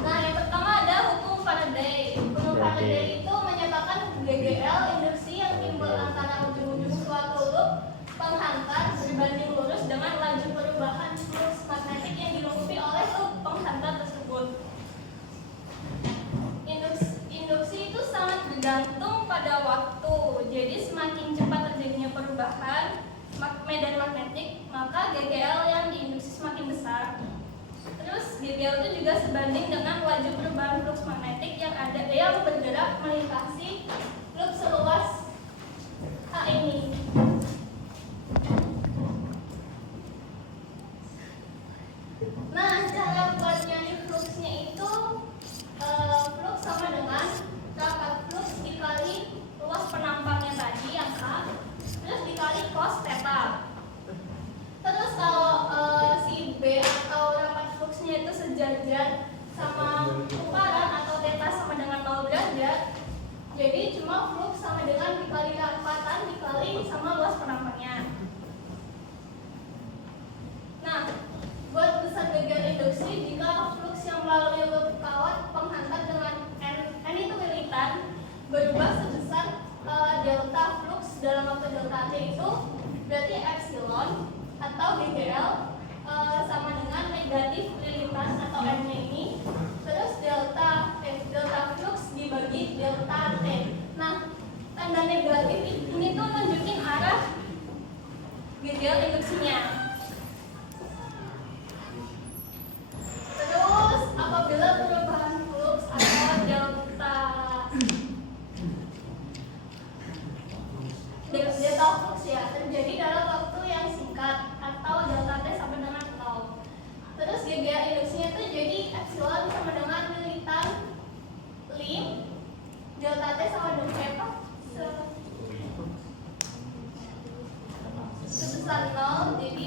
Nah, yang pertama ada hukum Faraday. Hukum Faraday itu menyatakan GGL induksi yang timbul antara ujung-ujung suatu loop penghantar berbanding lurus dengan laju perubahan flux magnetik yang dilengkapi oleh loop penghantar tersebut. Induksi itu sangat bergantung pada waktu. Jadi semakin cepat terjadinya perubahan medan magnetik, maka GGL yang diinduksi semakin besar. Terus GGL itu juga sebanding dengan laju perubahan flux magnetik yang bergerak melintasi loop seluas A ini. Nah, cara buat nyari fluxnya itu flux sama dengan rapat flux dikali luas penampangnya tadi yang A, terus dikali cos theta. Terus kalau si B atau rapat fluxnya itu sejajar sama kumparan atau theta sama dengan 0 derajat, jadi cuma flux sama dengan dikali rapatan dikali sama luas penampangnya. Nah, buat besar GGL induksi, jika flux yang melalui loop kawat penghantar dengan N itu militan berubah sebesar delta flux dalam waktu delta T itu berarti epsilon atau GGL sama dengan negatif lilitan atau N-nya ini, terus delta flux dibagi delta T. Nah, tanda negatif ini tuh nunjukin arah GGL induksinya. Terus apabila perubahan flux atau delta flux ya terjadi dalam waktu yang singkat atau delta T sama dengan 0. Terus GGL induksinya itu jadi epsilon sama dengan militan lim, delta T sama dengan apa? Sebesar 0, jadi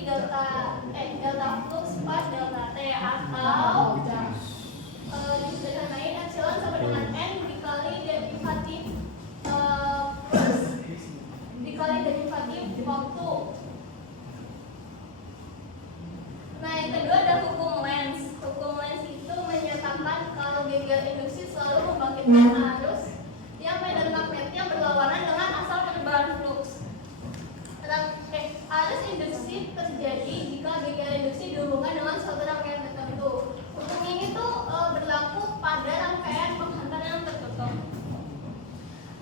delta flux pas delta T atau disederhanain epsilon sama dengan N dikali derivatif plus dikali derivatif waktu. Nah, yang kedua ada hukum Lenz. Hukum Lenz itu menyatakan kalau GGL induksi selalu membangkitkan arus yang medan magnetnya berlawanan dengan asal perubahan flux. Arus induksi terjadi jika GGL induksi dihubungkan dengan suatu rangkaian tertentu. Hukum ini tuh berlaku pada rangkaian penghantar yang tertutup.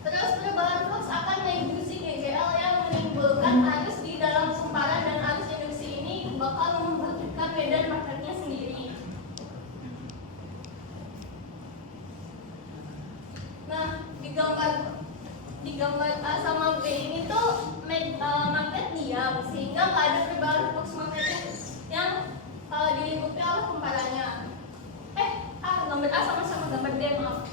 Terus perubahan flux akan menginduksi GGL yang menimbulkan arus di dalam kumparan, dan arus induksi ini bakal membangkitkan medan magnetnya sendiri. Nah, di gambar A sama B ini tuh magnet diam, sehingga nggak ada perubahan flux magnetik yang dilingkupi oleh kumparannya. Gambar A sama gambar B, maaf.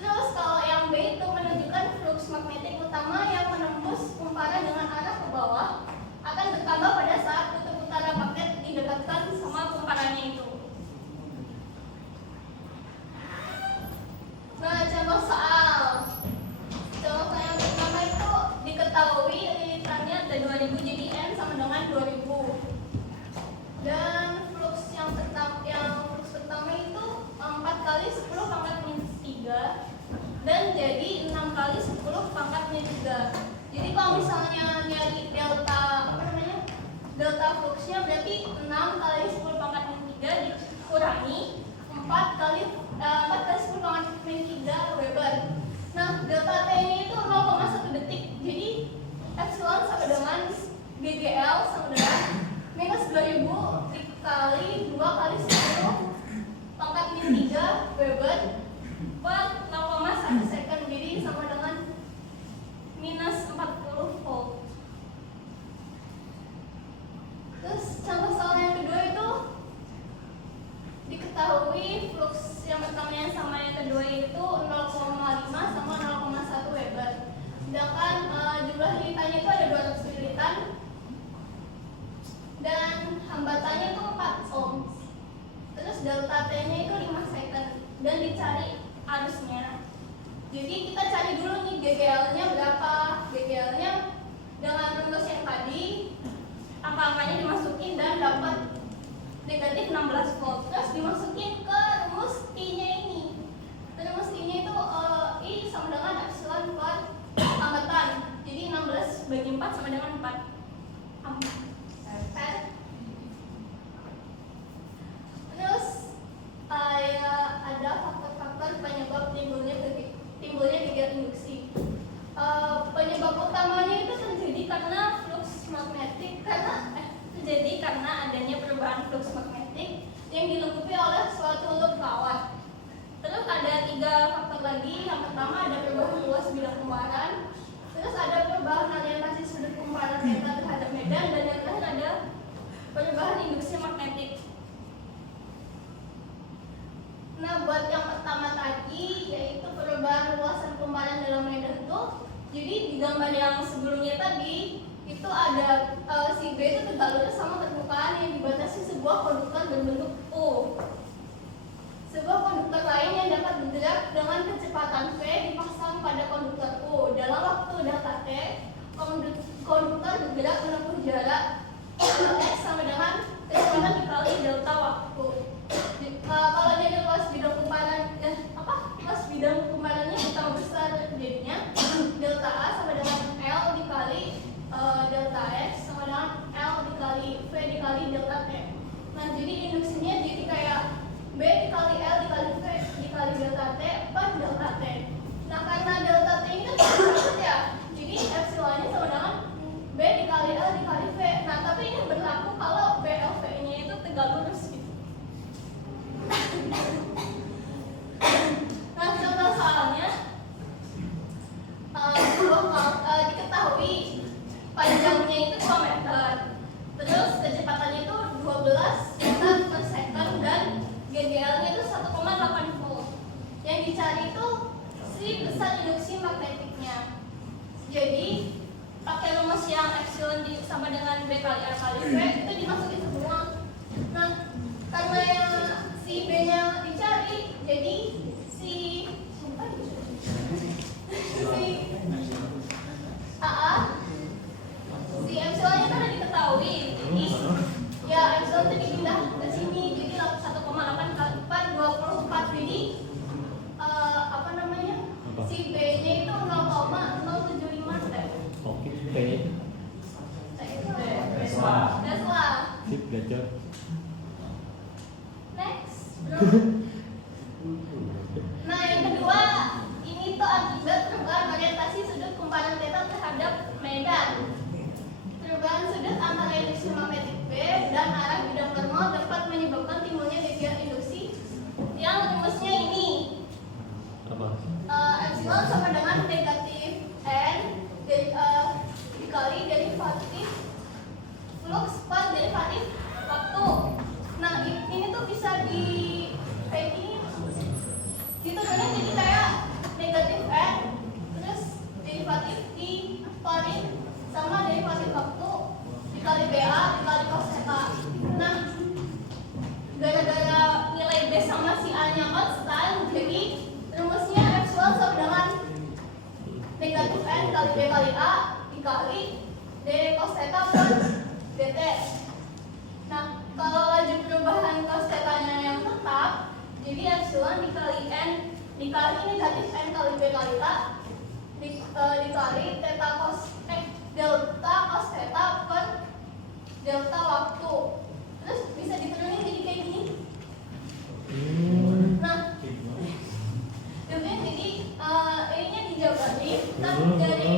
Terus kalau yang B itu menunjukkan flux magnetik utama yang menembus kumparan dengan arah ke bawah akan bertambah pada saat kutub utara magnet didekatkan sama kumparannya itu. Nah, contoh soal yang pertama itu diketahui lilitannya ada 2000, jadi N sama dengan 2000. Dan flux yang pertama itu 4 kali 10 pangkat minus 3 dan jadi 6 kali 10 pangkat minus 3. Jadi kalau misalnya nyari delta fluxnya berarti 6 kali 10 pangkat minus 3 dikurangi 4 kali 10 pangkat minus 3 Weber. Nah, delta T ini itu 0,1 detik. Jadi epsilon sama dengan GGL sama dengan minus 2000 dikali 2 kali 10 pangkat minus 3 Weber per 0,1 second, jadi sama dengan minus 40 volt. Terus contoh soal yang kedua itu diketahui flux yang arusnya. Jadi kita cari dulu nih GGL-nya berapa. GGL-nya dengan rumus yang tadi, angka-angkanya dimasukin dan dapat negatif 16 volt. Terus dimasukin ke rumus I-nya ini. Rumus I-nya itu I sama dengan epsilon per ambatan. Jadi 16 bagi 4 sama dengan 4 ampere. Terus ada faktor-faktor penyebab timbulnya gegel induksi. Penyebab utamanya itu terjadi karena flux magnetik, terjadi karena adanya perubahan flux magnetik yang dilengkapi oleh suatu loop kawat. Terus ada 3 faktor lagi. Yang pertama ada perubahan luas bidang kumparan, terus ada perubahan orientasi sudut kumparan theta terhadap medan, dan yang terakhir ada perubahan induksi magnetik. Nah, buat yang pertama tadi, yaitu perubahan luasan kumparan dalam medan itu, jadi di gambar yang sebelumnya tadi itu ada si B itu tegak lurus sama permukaan yang dibatasi sebuah konduktor berbentuk U. Sebuah konduktor lain yang dapat bergerak dengan kecepatan V dipasang pada konduktor U. Dalam waktu delta T, konduktor bergerak menempuh jarak X sama dengan kecepatan dikali delta waktu. Kalau jadi luas bidang kumparan luas bidang kumparannya bertambah besar, jadinya delta A sama dengan L dikali delta X sama dengan L dikali V dikali delta T. Nah, jadi induksinya jadi kayak B dikali L dikali V dikali delta T per delta T. Nah, karena delta T ini kan sama ya, jadi epsilonnya sama dengan B dikali L dikali V. Nah, tapi ini berlaku kalau BLV nya itu tegak lurus gitu. Nah, contoh soalnya diketahui panjangnya itu 2 meter, terus kecepatannya itu 12 meter per second, dan GGL-nya itu 1,8 volt. Yang dicari itu si besar induksi magnetiknya. Jadi pakai rumus yang epsilon sama dengan B kali A kali V itu dimasukin semua. Nah, karena yang si B-nya dicari, jadi si AA, si epsilonnya kan udah diketahui, jadi ya epsilon itu dipindah ke sini, jadi 1,8 kali 4 24. Jadi si B-nya itu 0,075 T. Oke, T. Tesla. Sip, belajar. Next. Nah, yang kedua, ini tuh akibat perubahan orientasi sudut kumparan theta terhadap medan. Perubahan sudut antara induksi magnetik B dan arah bidang normal dapat menyebabkan timbulnya gegel induksi yang rumusnya ini. Apa? Epsilon sama dengan negatif N dikali derivatif flux per derivatif waktu. Nah, ini tuh bisa di kayak gini ditulisnya jadi kayak negatif N terus derivatif dikali sama derivatif waktu dikali BA dikali cos theta. Nah, gara-gara nilai B sama si A nya konstan, jadi rumusnya epsilon sama dengan negatif N kali B kali A dikali D cos theta per dt. Nah, kalau laju perubahan cos theta-nya yang tetap, jadi epsilon dikali N dikali negatif N kali B kali A dikali theta delta cos theta per delta waktu. Terus bisa diturunin jadi kayak gini. Nah, jadi ininya dijabarin, nah dari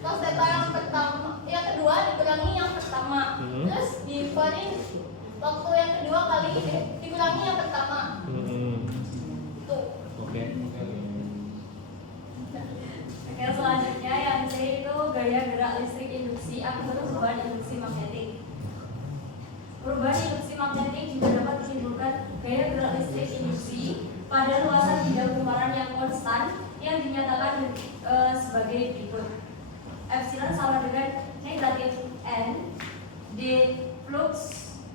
cos theta yang pertama, yang kedua dikurangi yang pertama, terus diparin waktu yang kedua kali dikurangi yang pertama. Tuh. Oke. Oke, selanjutnya yang C itu gaya gerak listrik induksi akibat perubahan induksi magnetik. Perubahan induksi magnetik juga dapat disimpulkan gaya gerak listrik induksi pada luasan bidang kumparan yang konstan yang dinyatakan sebagai berikut. Epsilon sama dengan negatif N d flux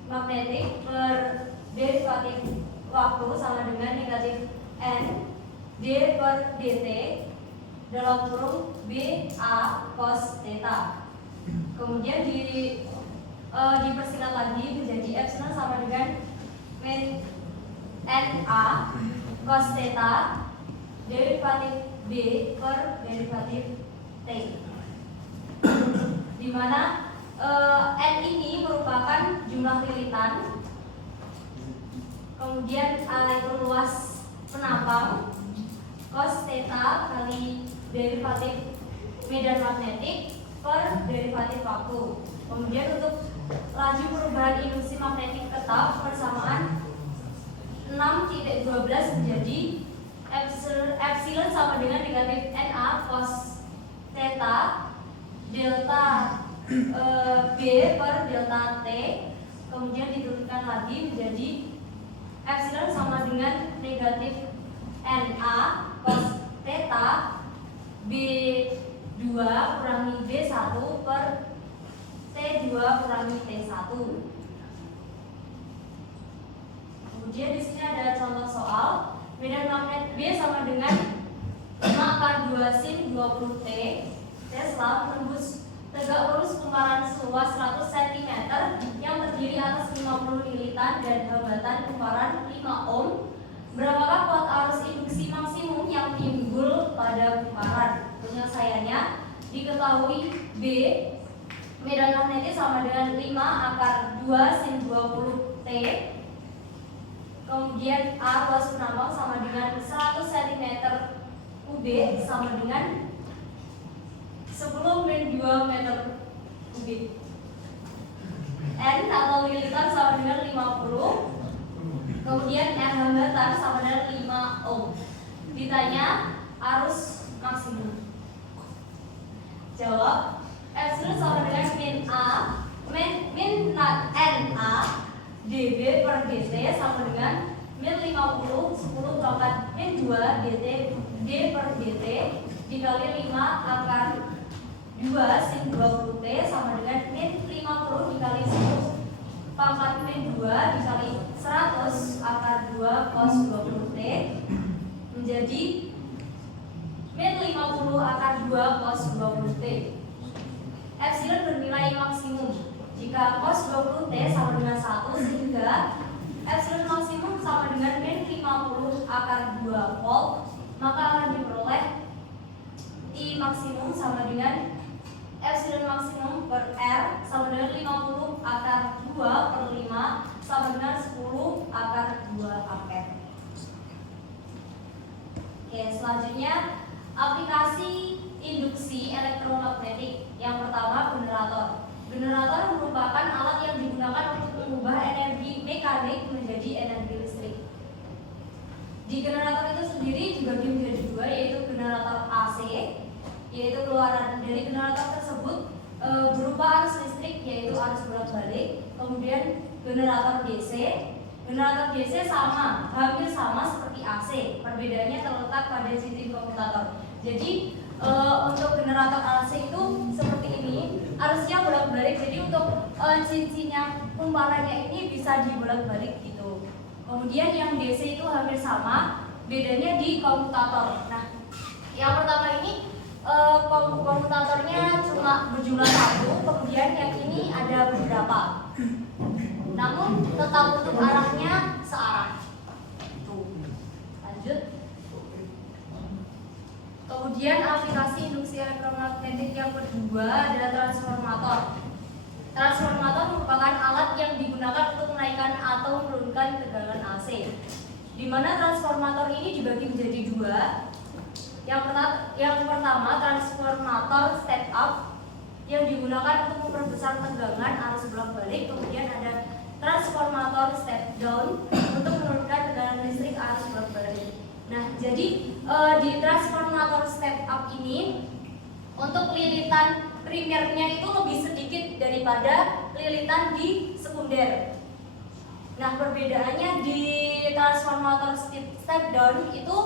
magnetik per derivatif waktu sama dengan negatif N D per dt dalam kurung B A cos theta. Kemudian dipersingkat lagi menjadi epsilon sama dengan min N A cos theta derivatif B per derivatif T, di mana N ini merupakan jumlah lilitan, kemudian A itu luas penampang, cos theta kali derivatif medan magnetik per derivatif waktu. Kemudian untuk laju perubahan induksi magnetik tetap persamaan 6.12 menjadi epsilon sama dengan negatif NA cos theta delta B per delta T, kemudian diturunkan lagi menjadi epsilon sama dengan negatif NA cos theta B2 kurangi B1 per T2 kurangi T1. Kemudian di sini ada contoh soal medan magnet B sama dengan 5/2 sin 20T Tesla menembus tegak lurus kumparan seluas 100 cm yang terdiri atas 50 lilitan dan hambatan kumparan 5 ohm. Berapakah kuat arus induksi maksimum yang timbul pada kumparan? Penyelesaiannya diketahui B medan magnetis sama dengan 5/2 sin 20T, kemudian A luas penambang sama dengan 100 cm UB sama dengan 10-2 meter kubik. N atau lilitan sama dengan 50, kemudian R hambatan sama dengan 5 ohm. Ditanya arus maksimum. Jawab, epsilon sama dengan min A min NA dB per dt sama dengan min 50 10 pangkat min 2 dt d per dt dikali 5/2 sin 20T sama dengan min 50 dikali 10 pangkat min 2 dikali 100/2 cos 20T menjadi min 50/2 cos 20T. Epsilon bernilai maksimum jika cos 20T sama dengan 1, sehingga epsilon maksimum sama dengan min 50/2 volt, maka akan diperoleh I maksimum sama dengan epsilon maksimum per R sama dengan 50/2 per 5 sama dengan 10/2 ampere. Oke, selanjutnya aplikasi induksi elektromagnetik. Yang pertama, generator. Generator merupakan alat yang digunakan untuk mengubah energi mekanik menjadi energi listrik. Di generator itu sendiri dibagi menjadi dua, yaitu generator AC, yaitu keluaran dari generator tersebut berupa arus listrik, yaitu arus bolak-balik. Kemudian generator DC. Generator DC hampir sama seperti AC. Perbedaannya terletak pada cincin komutator. Jadi untuk generator AC itu seperti ini, arusnya bolak-balik. Jadi untuk cincinnya kumparannya ini bisa dibolak-balik gitu. Kemudian yang DC itu hampir sama, bedanya di komutator. Nah, yang pertama ini komutatornya cuma berjumlah 1, kemudian yang ini ada beberapa. Namun tetap untuk arahnya searah. Lanjut. Kemudian aplikasi induksi elektromagnetik yang kedua adalah transformator. Transformator merupakan alat yang digunakan untuk menaikkan atau menurunkan tegangan AC. Di mana transformator ini dibagi menjadi dua. Yang pertama transformator step up yang digunakan untuk memperbesar tegangan arus bolak-balik. Kemudian ada transformator step down untuk menurunkan tegangan listrik arus bolak-balik. Nah, jadi di transformator step up ini untuk lilitan primernya itu lebih sedikit daripada lilitan di sekunder. Nah, perbedaannya di transformator step down itu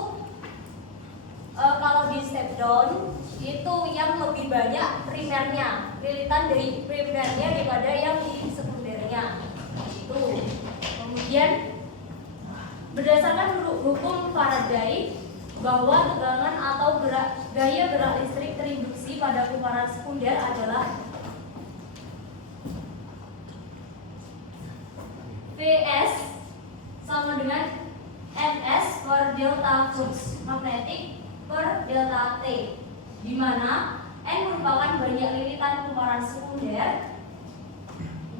kalau di step down itu yang lebih banyak primernya, lilitan dari primernya daripada yang di sekundernya. Itu. Kemudian Berdasarkan hukum Faraday bahwa tegangan atau gaya gerak listrik terinduksi pada kumparan sekunder adalah Vs sama dengan Ns per delta flux magnetik per delta T, di mana N merupakan banyak lilitan kumparan sekunder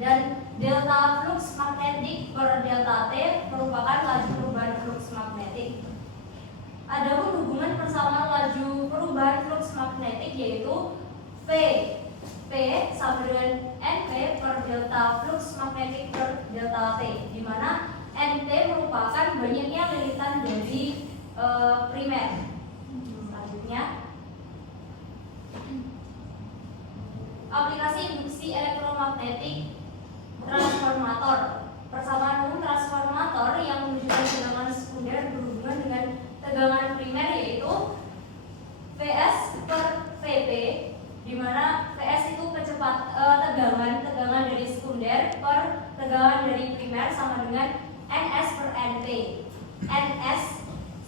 dan delta flux magnetik per delta T merupakan laju perubahan flux magnetik. Adapun hubungan persamaan laju perubahan flux magnetik yaitu V sama dengan NP per delta flux magnetik per delta T, di mana NT merupakan banyaknya lilitan dari primer. Selanjutnya, aplikasi induksi elektromagnetik transformator. Persamaan umum transformator yang menunjukkan tegangan sekunder berhubungan dengan tegangan primer yaitu Vs per Vp, di mana Vs itu tegangan dari sekunder per tegangan dari primer sama dengan Ns per Np. Ns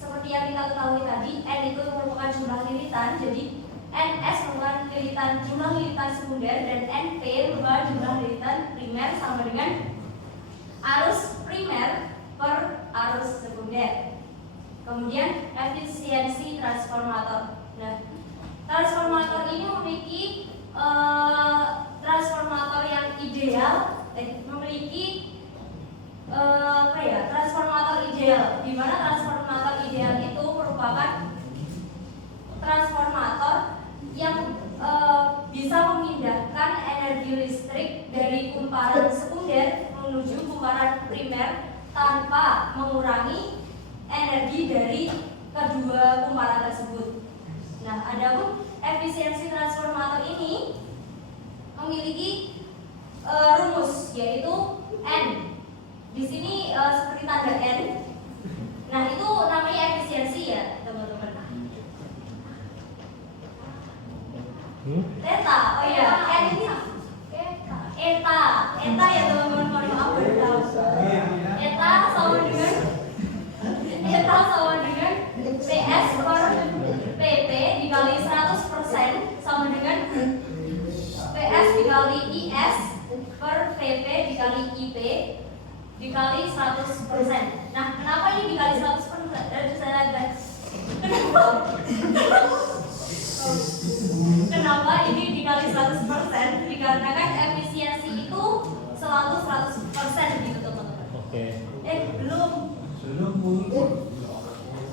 seperti yang kita ketahui tadi, N itu merupakan jumlah lilitan, jadi Ns merupakan jumlah lilitan sekunder dan Np merupakan jumlah lilitan primer sama dengan arus primer per arus sekunder. Kemudian efisiensi transformator. Nah, transformator ini memiliki transformator yang ideal, transformator ideal, di mana transformator ideal itu merupakan transformator yang bisa memindahkan energi listrik dari kumparan sekunder menuju kumparan primer tanpa mengurangi energi dari kedua kumparan tersebut. Nah, adapun efisiensi transformator ini memiliki rumus yaitu N. Di sini seperti tanda N. Nah, itu namanya efisiensi ya, teman-teman. Theta, oh ya, N ini eta ya teman-teman, mohon maaf baru tahu. Eta sama dengan PS per PP dikali 100% sama dengan PS dikali IS per PP dikali IP dikali 100%. Nah, kenapa ini dikali 100%? Kenapa ini dikali 100%? Dikarenakan efisiensi itu selalu 100% gitu teman-teman. Oke. Belum.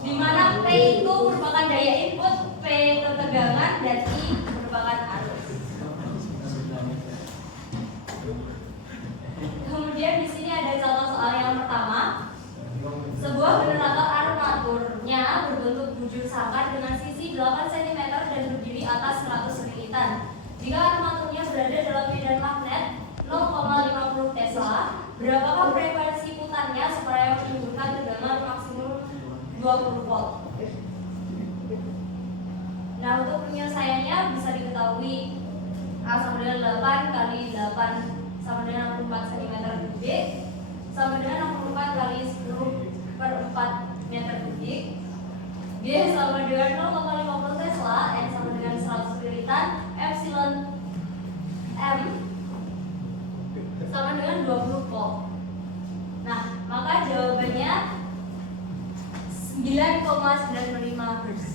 Di mana P itu merupakan daya input, P ketegangan, dan I merupakan arus. Kemudian di sini ada contoh soal yang pertama. Sebuah generator armaturnya berbentuk bujur sangkar dengan sisi 8 cm dan berdiri atas 100 lilitan. Jika armaturnya berada dalam medan magnet 0,50 Tesla, berapakah frekuensi putarnya supaya menimbulkan tegangan maksimum 20 volt? Nah, untuk penyelesaiannya bisa diketahui A sama dengan 8 kali 8 sama dengan 64 cm kubik sama dengan 64 kali 10 per 4 meter kubik. G sama dengan 0,50 Tesla, N sama dengan 100 lilitan, epsilon M sama dengan 20 volt. Nah, maka jawabannya 9,95 Hz.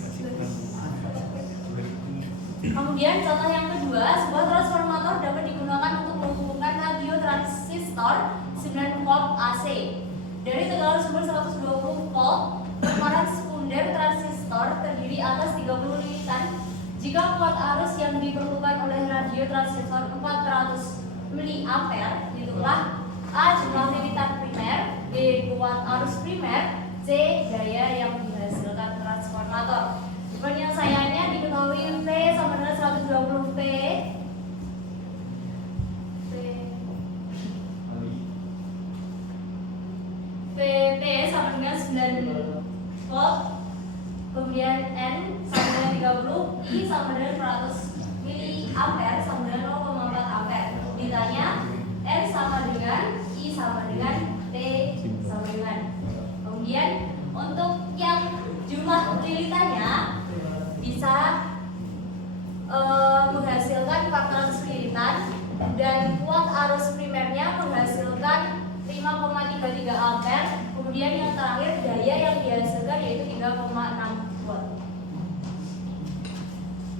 Kemudian contoh yang kedua, sebuah transformator dapat digunakan untuk menghubungkan radio transistor 9 volt AC. Dari tegangan sumber 120 volt, kumparan sekunder transistor terdiri atas 30 lilitan. Jika kuat arus yang diperlukan oleh radio transistor 400 mA, itulah A jumlah lilitan primer, B kuat arus primer, C daya yang dihasilkan transformator. Penyelesaiannya diketahui V sama dengan 120 P sama dengan 9 volt, kemudian N sama dengan 30, I sama dengan 100 mA sama dengan 0,4 ampere. Ditanya R sama dengan I sama dengan T sama dengan. Kemudian Kemudian untuk yang jumlah lilitannya bisa menghasilkan 400 lilitan dan kuat arus primernya menghasilkan 5,33 ampere. Kemudian yang terakhir daya yang dihasilkan yaitu 3,6 watt.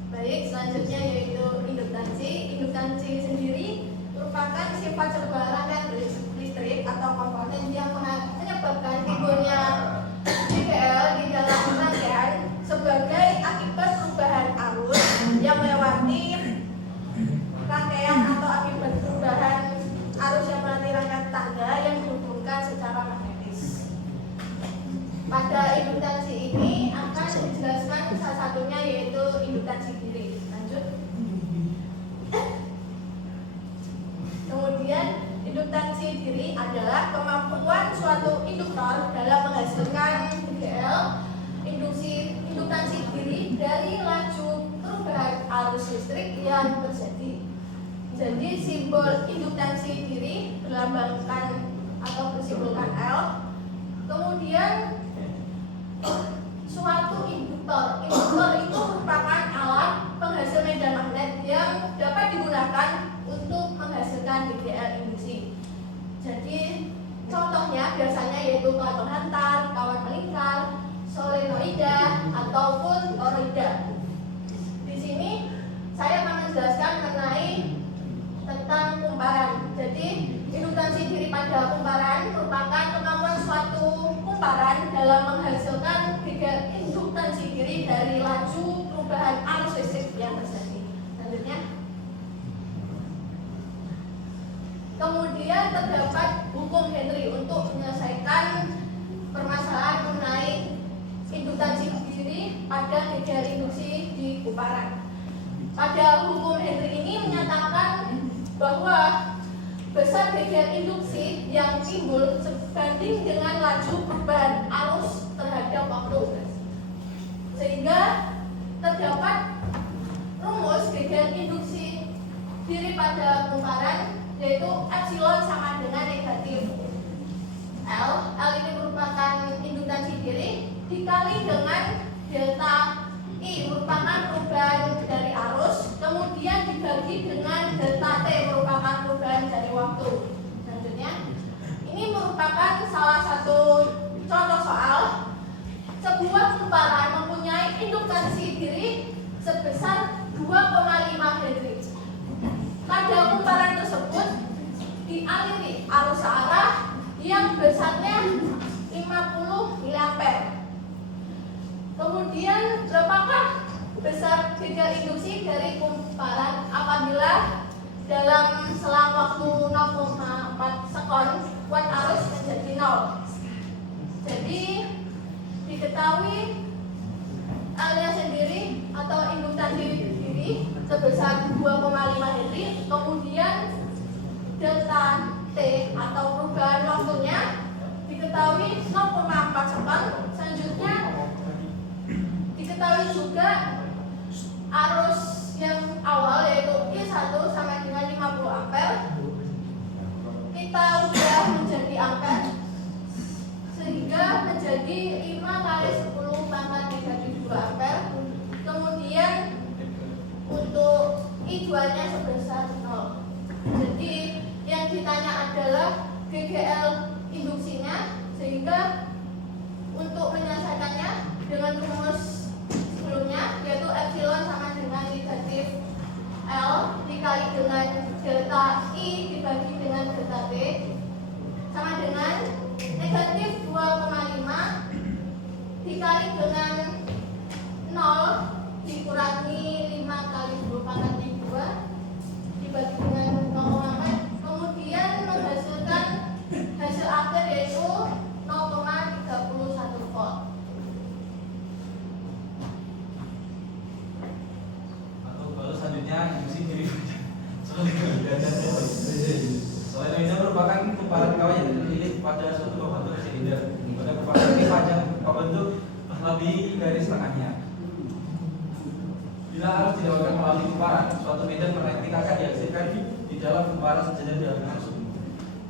Baik, selanjutnya yaitu induktansi. Induktansi sendiri merupakan sifat sebaran listrik atau komponen yang menyebabkan timbulnya GGL di dalam rangkaian sebagai akibat perubahan arus yang melewati rangkaian atau akibat perubahan arus yang melewati rangkaian tangga yang dihubungkan secara magnetis. Pada induktansi ini akan dijelaskan salah satunya yaitu induktansi diri. Lanjut. Kemudian induktansi diri adalah kemampuan suatu induktor dalam menghasilkan GGL induktansi diri dari laju perubahan arus listrik yang terjadi. Jadi simbol induktansi diri berlambangkan atau bersimbolkan L. Kemudian suatu induktor itu merupakan alat penghasil medan magnet yang dapat digunakan untuk menghasilkan GGL induksi. Jadi contohnya biasanya yaitu kawan hantar, kawan melingkar, solenoida ataupun toroida. Di sini saya akan menjelaskan mengenai tentang kumparan. Jadi induktansi diri pada kumparan merupakan kemampuan suatu kumparan dalam menghasilkan induktansi diri dari laju perubahan arus listrik yang terjadi. Selanjutnya, kemudian terdapat hukum Henry untuk menyelesaikan permasalahan mengenai induktansi diri pada GGL induksi di kumparan. Pada hukum Henry ini menyatakan bahwa besar GGL induksi yang timbul sebanding dengan laju perubahan arus terhadap waktu, sehingga terdapat rumus GGL induksi diri pada kumparan yaitu epsilon sama dengan negatif L. L ini merupakan induktansi diri dikali dengan delta I merupakan perubahan dari arus, kemudian dibagi dengan delta T merupakan perubahan dari waktu. Selanjutnya, ini merupakan salah satu contoh soal sebuah kumparan mempunyai induktansi diri sebesar 2,5 Henry. Pada kumparan tersebut dialiri arus searah yang besarnya 50 mA. Kemudian berapakah besar GGL induksi dari kumparan apabila dalam selang waktu 0,4 sekon watt arus menjadi 0. Jadi diketahui L-nya sendiri atau induktansi diri sebesar 2,5 Henry, kemudian delta T atau perubahan waktunya diketahui 0,4 sekon. Selanjutnya diketahui juga arus yang awal yaitu I1 sama dengan 50 ampere. Kita ubah menjadi ampere sehingga menjadi 5 kali 10 pangkat negatif 2 ampere. Kemudian untuk I2 nya sebesar 0. Jadi yang ditanya adalah GGL induksinya, sehingga untuk menyelesaikannya dengan rumus sebelumnya yaitu epsilon sama dengan negatif L dikali dengan delta I dibagi dengan delta T sama dengan negatif 2,5 dikali dengan 0 dikurangi 5 kali 10 pangkat 2 dibagi dengan 0,4, kemudian menghasilkan hasil akhir yaitu 0,31 volt. Selanjutnya induksi diri solenoida merupakan kumparan kawat yang terlilit pada suatu pembentuk silinder. Pada kumparan ini panjang pembentuk lebih dari setengahnya. Bila harus dilewatkan melalui kumparan, suatu medan magnetik akan dihasilkan di dalam kumparan sejajar dengan langsung.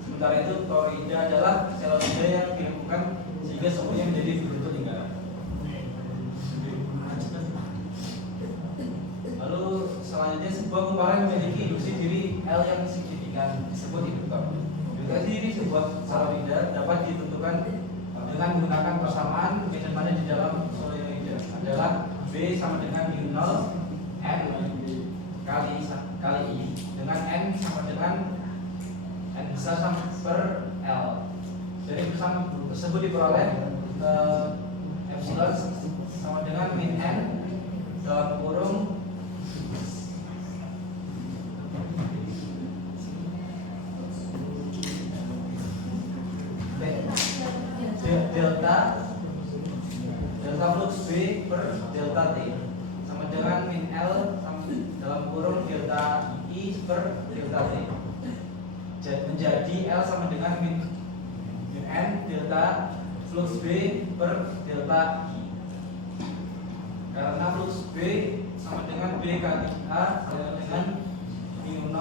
Sementara itu toroida adalah seloida yang dihubungkan jika semuanya menjadi berbentuk lingkaran. Lalu selanjutnya sebuah kumparan memiliki induksi diri L yang signifikan disebut induktor. Induksi diri sebuah solenoida dapat ditentukan dengan menggunakan persamaan medan magnet di dalam solenoida adalah B sama dengan mu0 N kali I dengan N sama dengan N besar sama per L. Dari persamaan tersebut diperoleh epsilon sama dengan min N dalam kurung delta flux B per delta T sama dengan min L dalam kurung delta I per delta T menjadi L sama dengan min N delta flux B per delta I karena flux B sama dengan B kali A sama dengan mu0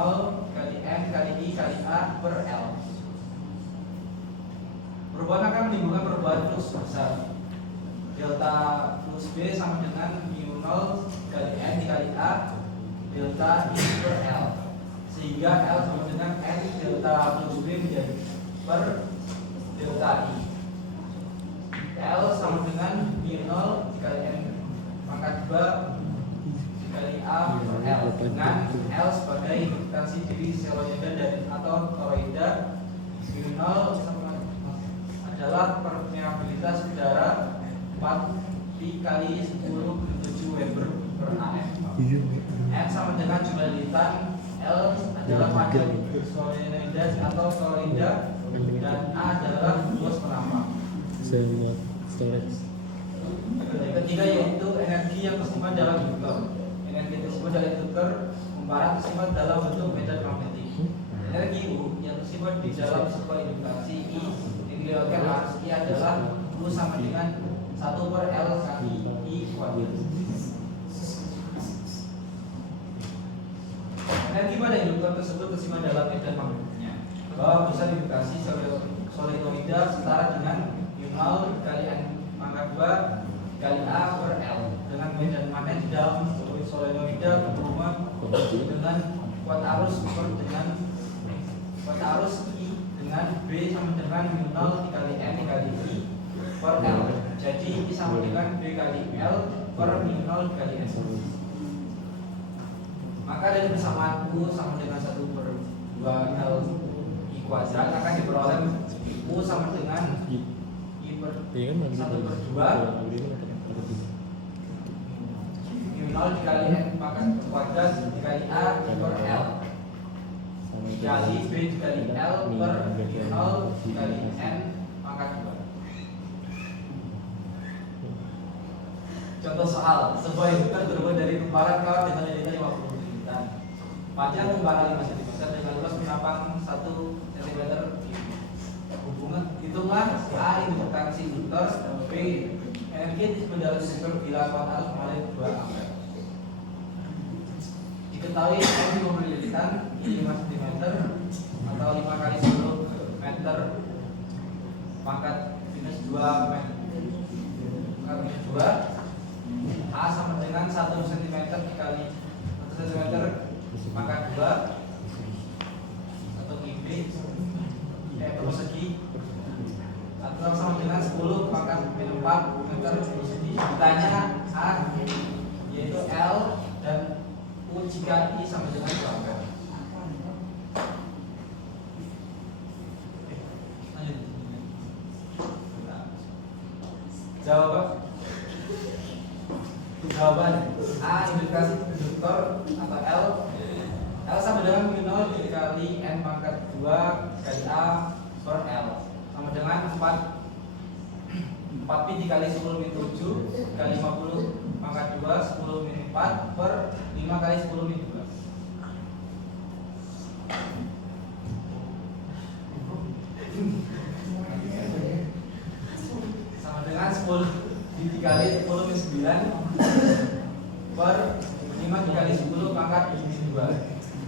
kali N kali I kali A per L. Perubahan akan menimbulkan perubahan flux besar. Delta flux B sama dengan mu0 kali N dikali A delta I per L, sehingga L sama dengan N delta flux B menjadi per delta I. L sama dengan mu0 dikali N pangkat 2 dikali A per L, dengan L sebagai induksi diri solenoida dan atau toroida. mu0 adalah permeabilitas udara 4 dikali 10 7 Weber per AM. M sama dengan jumlah lilitan, L adalah panjang solenoida atau toroida, dan A adalah luas penampang. Ketiga yaitu energi yang tersimpan dalam induktor. Energi tersebut dalam induktor kumparan tersimpan dalam bentuk medan magnetik. Energi U yang tersimpan di dalam sebuah induksi I dilewatkan arus I adalah U sama dengan 1 per L kali I kuadrat. Energi pada induktor tersebut tersimpan dalam medan magnetiknya. Bahwa besar induksi solenoida setara dengan mu0 kali N pangkat 2 kali A per L, dengan medan magnet di dalam solenoida berhubungan dengan kuat arus dengan kuat arus I dengan B sama dengan mu0 dikali N dikali I per L. Jadi I sama dengan B kali L per mu0 dikali N. Maka dari persamaan U sama dengan 1 per 2 L I kuadrat akan diperoleh U sama dengan I per 1 per 2 mu0 dikali N pangkat kuadrat dikali A per L dikali B dikali L per mu0 dikali N pangkat 2. Contoh soal, sebuah induktor terbuat dari kumparan K dengan lilitan 50 lilitan, panjang kumparan 5 cm dengan luas penampang 1 cm. Hubungan hitunglah A induksi induktor, B energi disebut dalam induktor bila kuat arus mengalir 2 ampere. Diketahui N memberi lilitan I 5 cm atau 5 kali 10 meter pangkat minus 2 meter pangkat minus 2. A sama dengan 1 cm dikali 1 cm pangkat 2 atau IB persegi, atau sama dengan 10 pangkat min 4 meter persegi. Ditanya A yaitu L dan U jika I sama dengan 2 ampere. Jawaban A induksi induktor atau L sama dengan mu0 dikali N pangkat 2 kali A per L sama dengan 4 pi dikali 10 min 7 kali 50 pangkat 2 10 min 4 per 5 kali 10 min 2. Sama dengan 10 dikali 10 min 9 per 5 dikali 10 pangkat min 2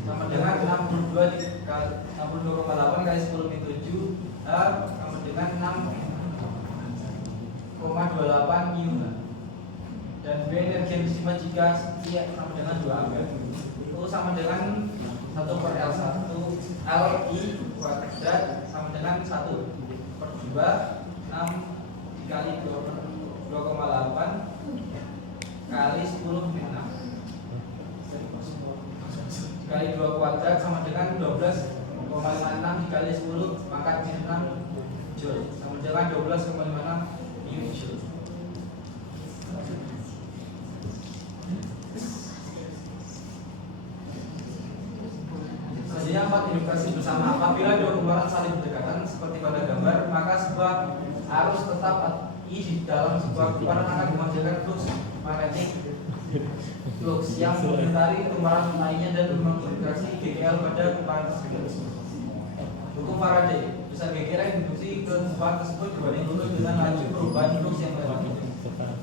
sama dengan 62 dikali 62,8 kali 10 min 7 sama dengan 6 Q dan B energi yang disimpan jika I sama dengan 2 ampere itu sama dengan 1/L1 Li kuadrat sama dengan 1/2 6 dikali 2,8 kali 10 min 6 kali 2 kuadrat sama dengan 12,56 dikali 10 pangkat min 6 Joule sama dengan 12,56 unit Joule. Selanjutnya 4 indukasi bersama. Apabila dua kumparan saling berdekatan seperti pada gambar, maka sebuah arus tetap I di dalam sebuah kumparan akan menghasilkan flux magnetik yang mengitari kumparan lainnya dan mengindukasi GGL pada kumparan tersebut. Hukum Faraday, besar GGL yang induksi ke kumparan tersebut dibanding lurus dengan laju perubahan flux yang berbeda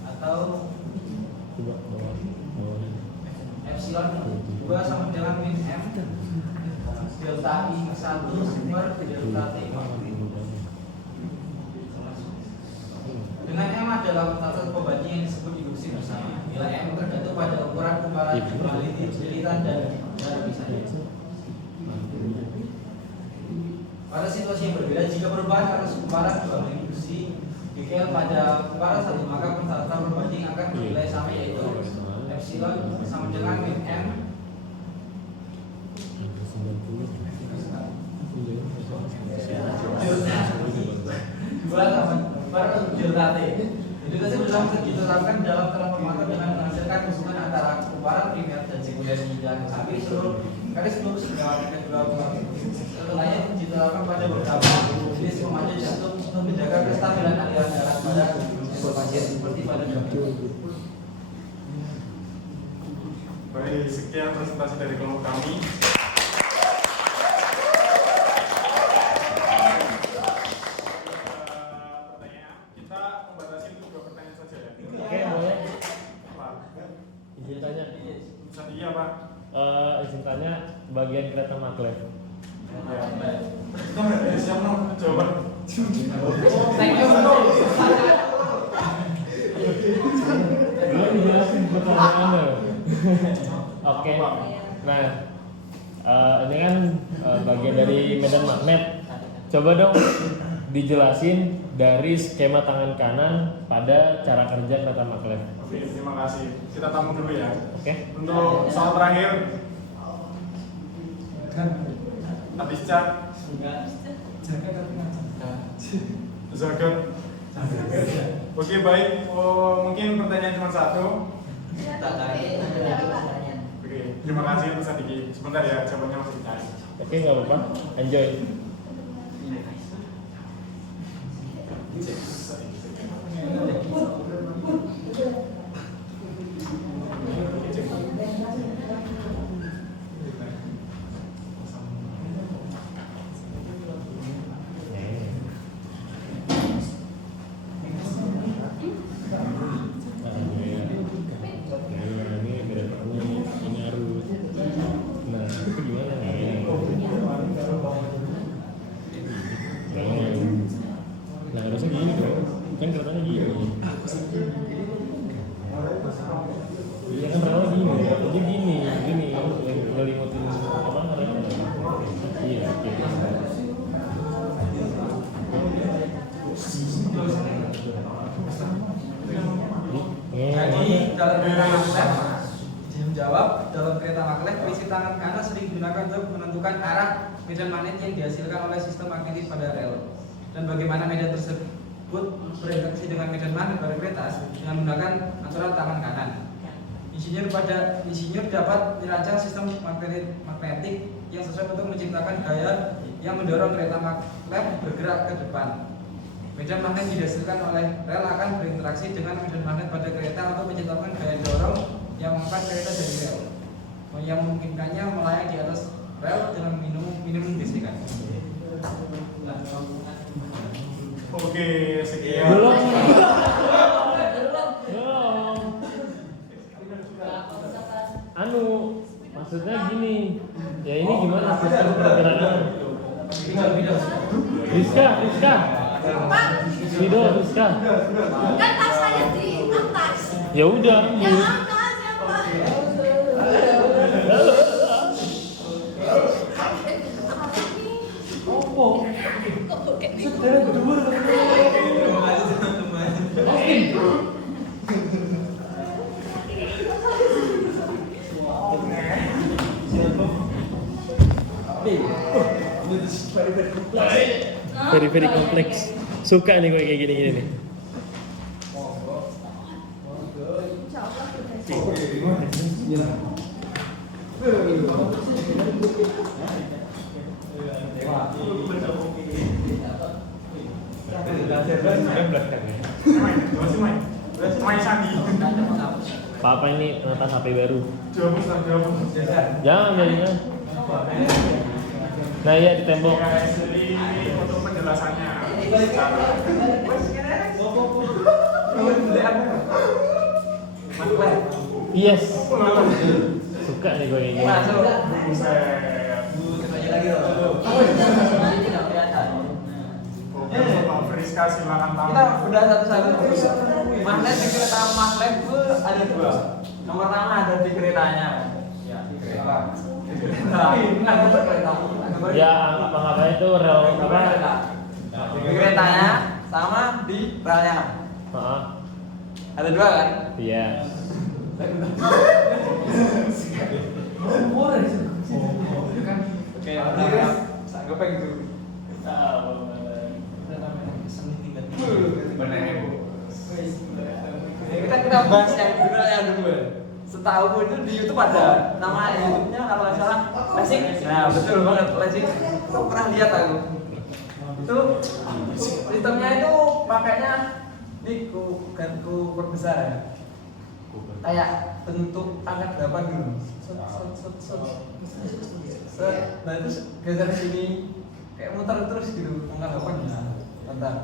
atau epsilon 2 sama dengan min M delta I 1 super delta T. Dengan M adalah satu pembanding yang disebut induksi bersama. Nilai M tergantung pada ukuran kumparan jumlah lilitan dan misalnya. Pada situasi yang berbeda, jika perubahan arus kumparan dua induksi GGL pada kumparan satu, maka penceratan perbanding akan bernilai sama, yaitu epsilon sama dengan min M dua sama per delta T. Indukasi bersama diterapkan dalam transformator dengan menghasilkan hubungan antara kumparan primer dan sekunder dan sampai seluruh garis lurus melewati kedua kumparan. Setelahnya diterapkan pada beberapa jenis pemacu jantung untuk menjaga kestabilan aliran darah pada pasien seperti pada jantung. Baik, sekian presentasi dari kelompok kami. Izin tanya. Iya Pak. Izin tanya bagian kereta maglev. Kita nggak siap no jawaban. Belum dijelasin pertanyaannya. Oke. Nah, ini kan bagian dari medan magnet. Coba dong dijelasin dari skema tangan kanan pada cara kerja kereta maglev. Oke, terima kasih. Kita tamu dulu ya. Oke. Untuk soal terakhir, Abisca, Zagat. Oke, baik. Mungkin pertanyaan cuma satu. Oke, terima kasih untuk Sadiki. Sebentar ya, jawabannya masih dicari. Oke, nggak apa-apa. Enjoy. Dalam kereta maglev, pelisi tangan kanan sering digunakan untuk menentukan arah medan magnet yang dihasilkan oleh sistem magnetis pada rel dan bagaimana medan tersebut berinteraksi dengan medan magnet pada kereta dengan menggunakan aturan tangan kanan. Insinyur dapat merancang sistem magnetik yang sesuai untuk menciptakan gaya yang mendorong kereta maglev bergerak ke depan. Medan magnet dihasilkan oleh rel akan berinteraksi dengan medan magnet pada kereta untuk menciptakan gaya dorong yang mengangkat kereta dari rel, yang memungkinkannya melayang di atas rel dengan minimum gesekan. Oke, sekian. Belum. Maksudnya gini. Ya ini gimana sistem pergerakan? Rizka. Sido, Rizka. Kan tas saya di atas. Ya udah. Yang angkat siapa? Kok bokeh nih? Very kompleks. Suka nih gue kayak gini-gini nih. Papa ini ngetas HP baru. Jangan jadinya. Nah iya di tembok. Untuk penjelasannya. Yes. Suka nih gue kayak gini. Pak Friska silakan tahu. Kita udah satu-satu. Magnet di kereta magnet itu ada dua. Nomor pertama ada di keretanya. Ya, di kereta. Ada kereta. Ya anggap aja itu rel apa? Di keretanya sama di relnya. Maaf. Ada dua kan? Iya. Oke, sanggup yang itu. Kita bahas yang dulu yang dulu. Setahu itu di YouTube ada nama YouTube-nya kalau nggak salah Lesik. Nah betul banget Lesik. Itu pernah lihat aku. Itu sistemnya itu pakainya ini ku perbesar ya. Kayak bentuk angkat 8 dulu. Nah itu geser ke sini kayak muter terus gitu angkat 8 ya. Bentar.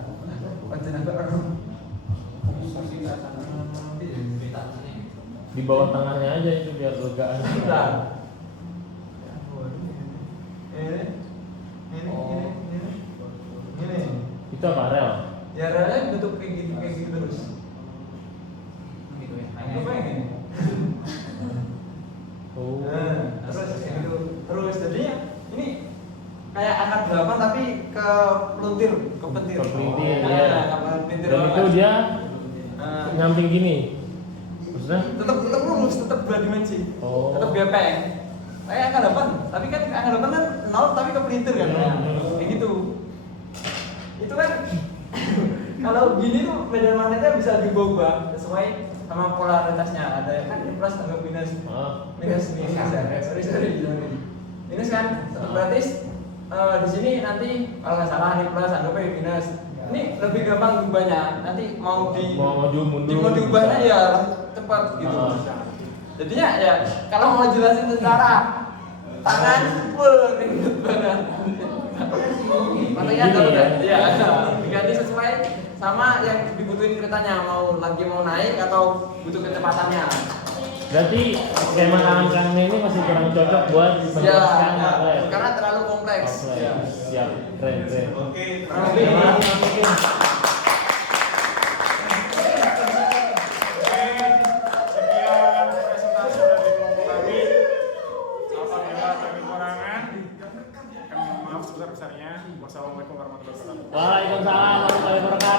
Di bawah tengahnya aja itu biar legaan. Ini. Itu apa rel? Ya relnya bentuk kayak gitu terus. Itu kayak gini. Oh. Nah, terus kayak gitu. Terus jadinya ini kayak angkat 8 tapi ke pelintir, ke petir. Ke pelintir, Nah, ya. ke pelintir Dan banget. itu dia Nah, nyamping gini. Maksudnya? tetap lurus, tetap 2 dimensi. Oh. Tetap gepeng. Kayak angka 8, tapi kan angka 8 kan 0 tapi ke pelintir kan. Nah, kayak gitu. Itu kan kalau gini tuh medan magnetnya bisa diubah sesuai sama polaritasnya. Ada kan ini plus atau minus. Minus minus ya. Sorry. Minus kan berarti di sini nanti kalau nggak salah ini plus anggapnya minus. Ini lebih gampang diubahnya. Nanti mau maju mundur. mau diubahnya ya cepat gitu. Jadinya ya kalau mau jelasin secara tangan ribet banget. Makanya Gini ya? diganti sesuai sama yang dibutuhin keretanya, mau naik atau butuh kecepatannya. Berarti skema tangan kanan ini masih kurang cocok buat meneruskan magnet. Karena terlalu kompleks. Ya. Siap, keren. Oke, Kurang terima lebih. kasih. Sekian presentasi dari kelompok kami. Apabila ada kekurangan, kami mohon maaf sebesar-besarnya. Wassalamualaikum warahmatullahi wabarakatuh. Waalaikumsalam warahmatullahi wabarakatuh.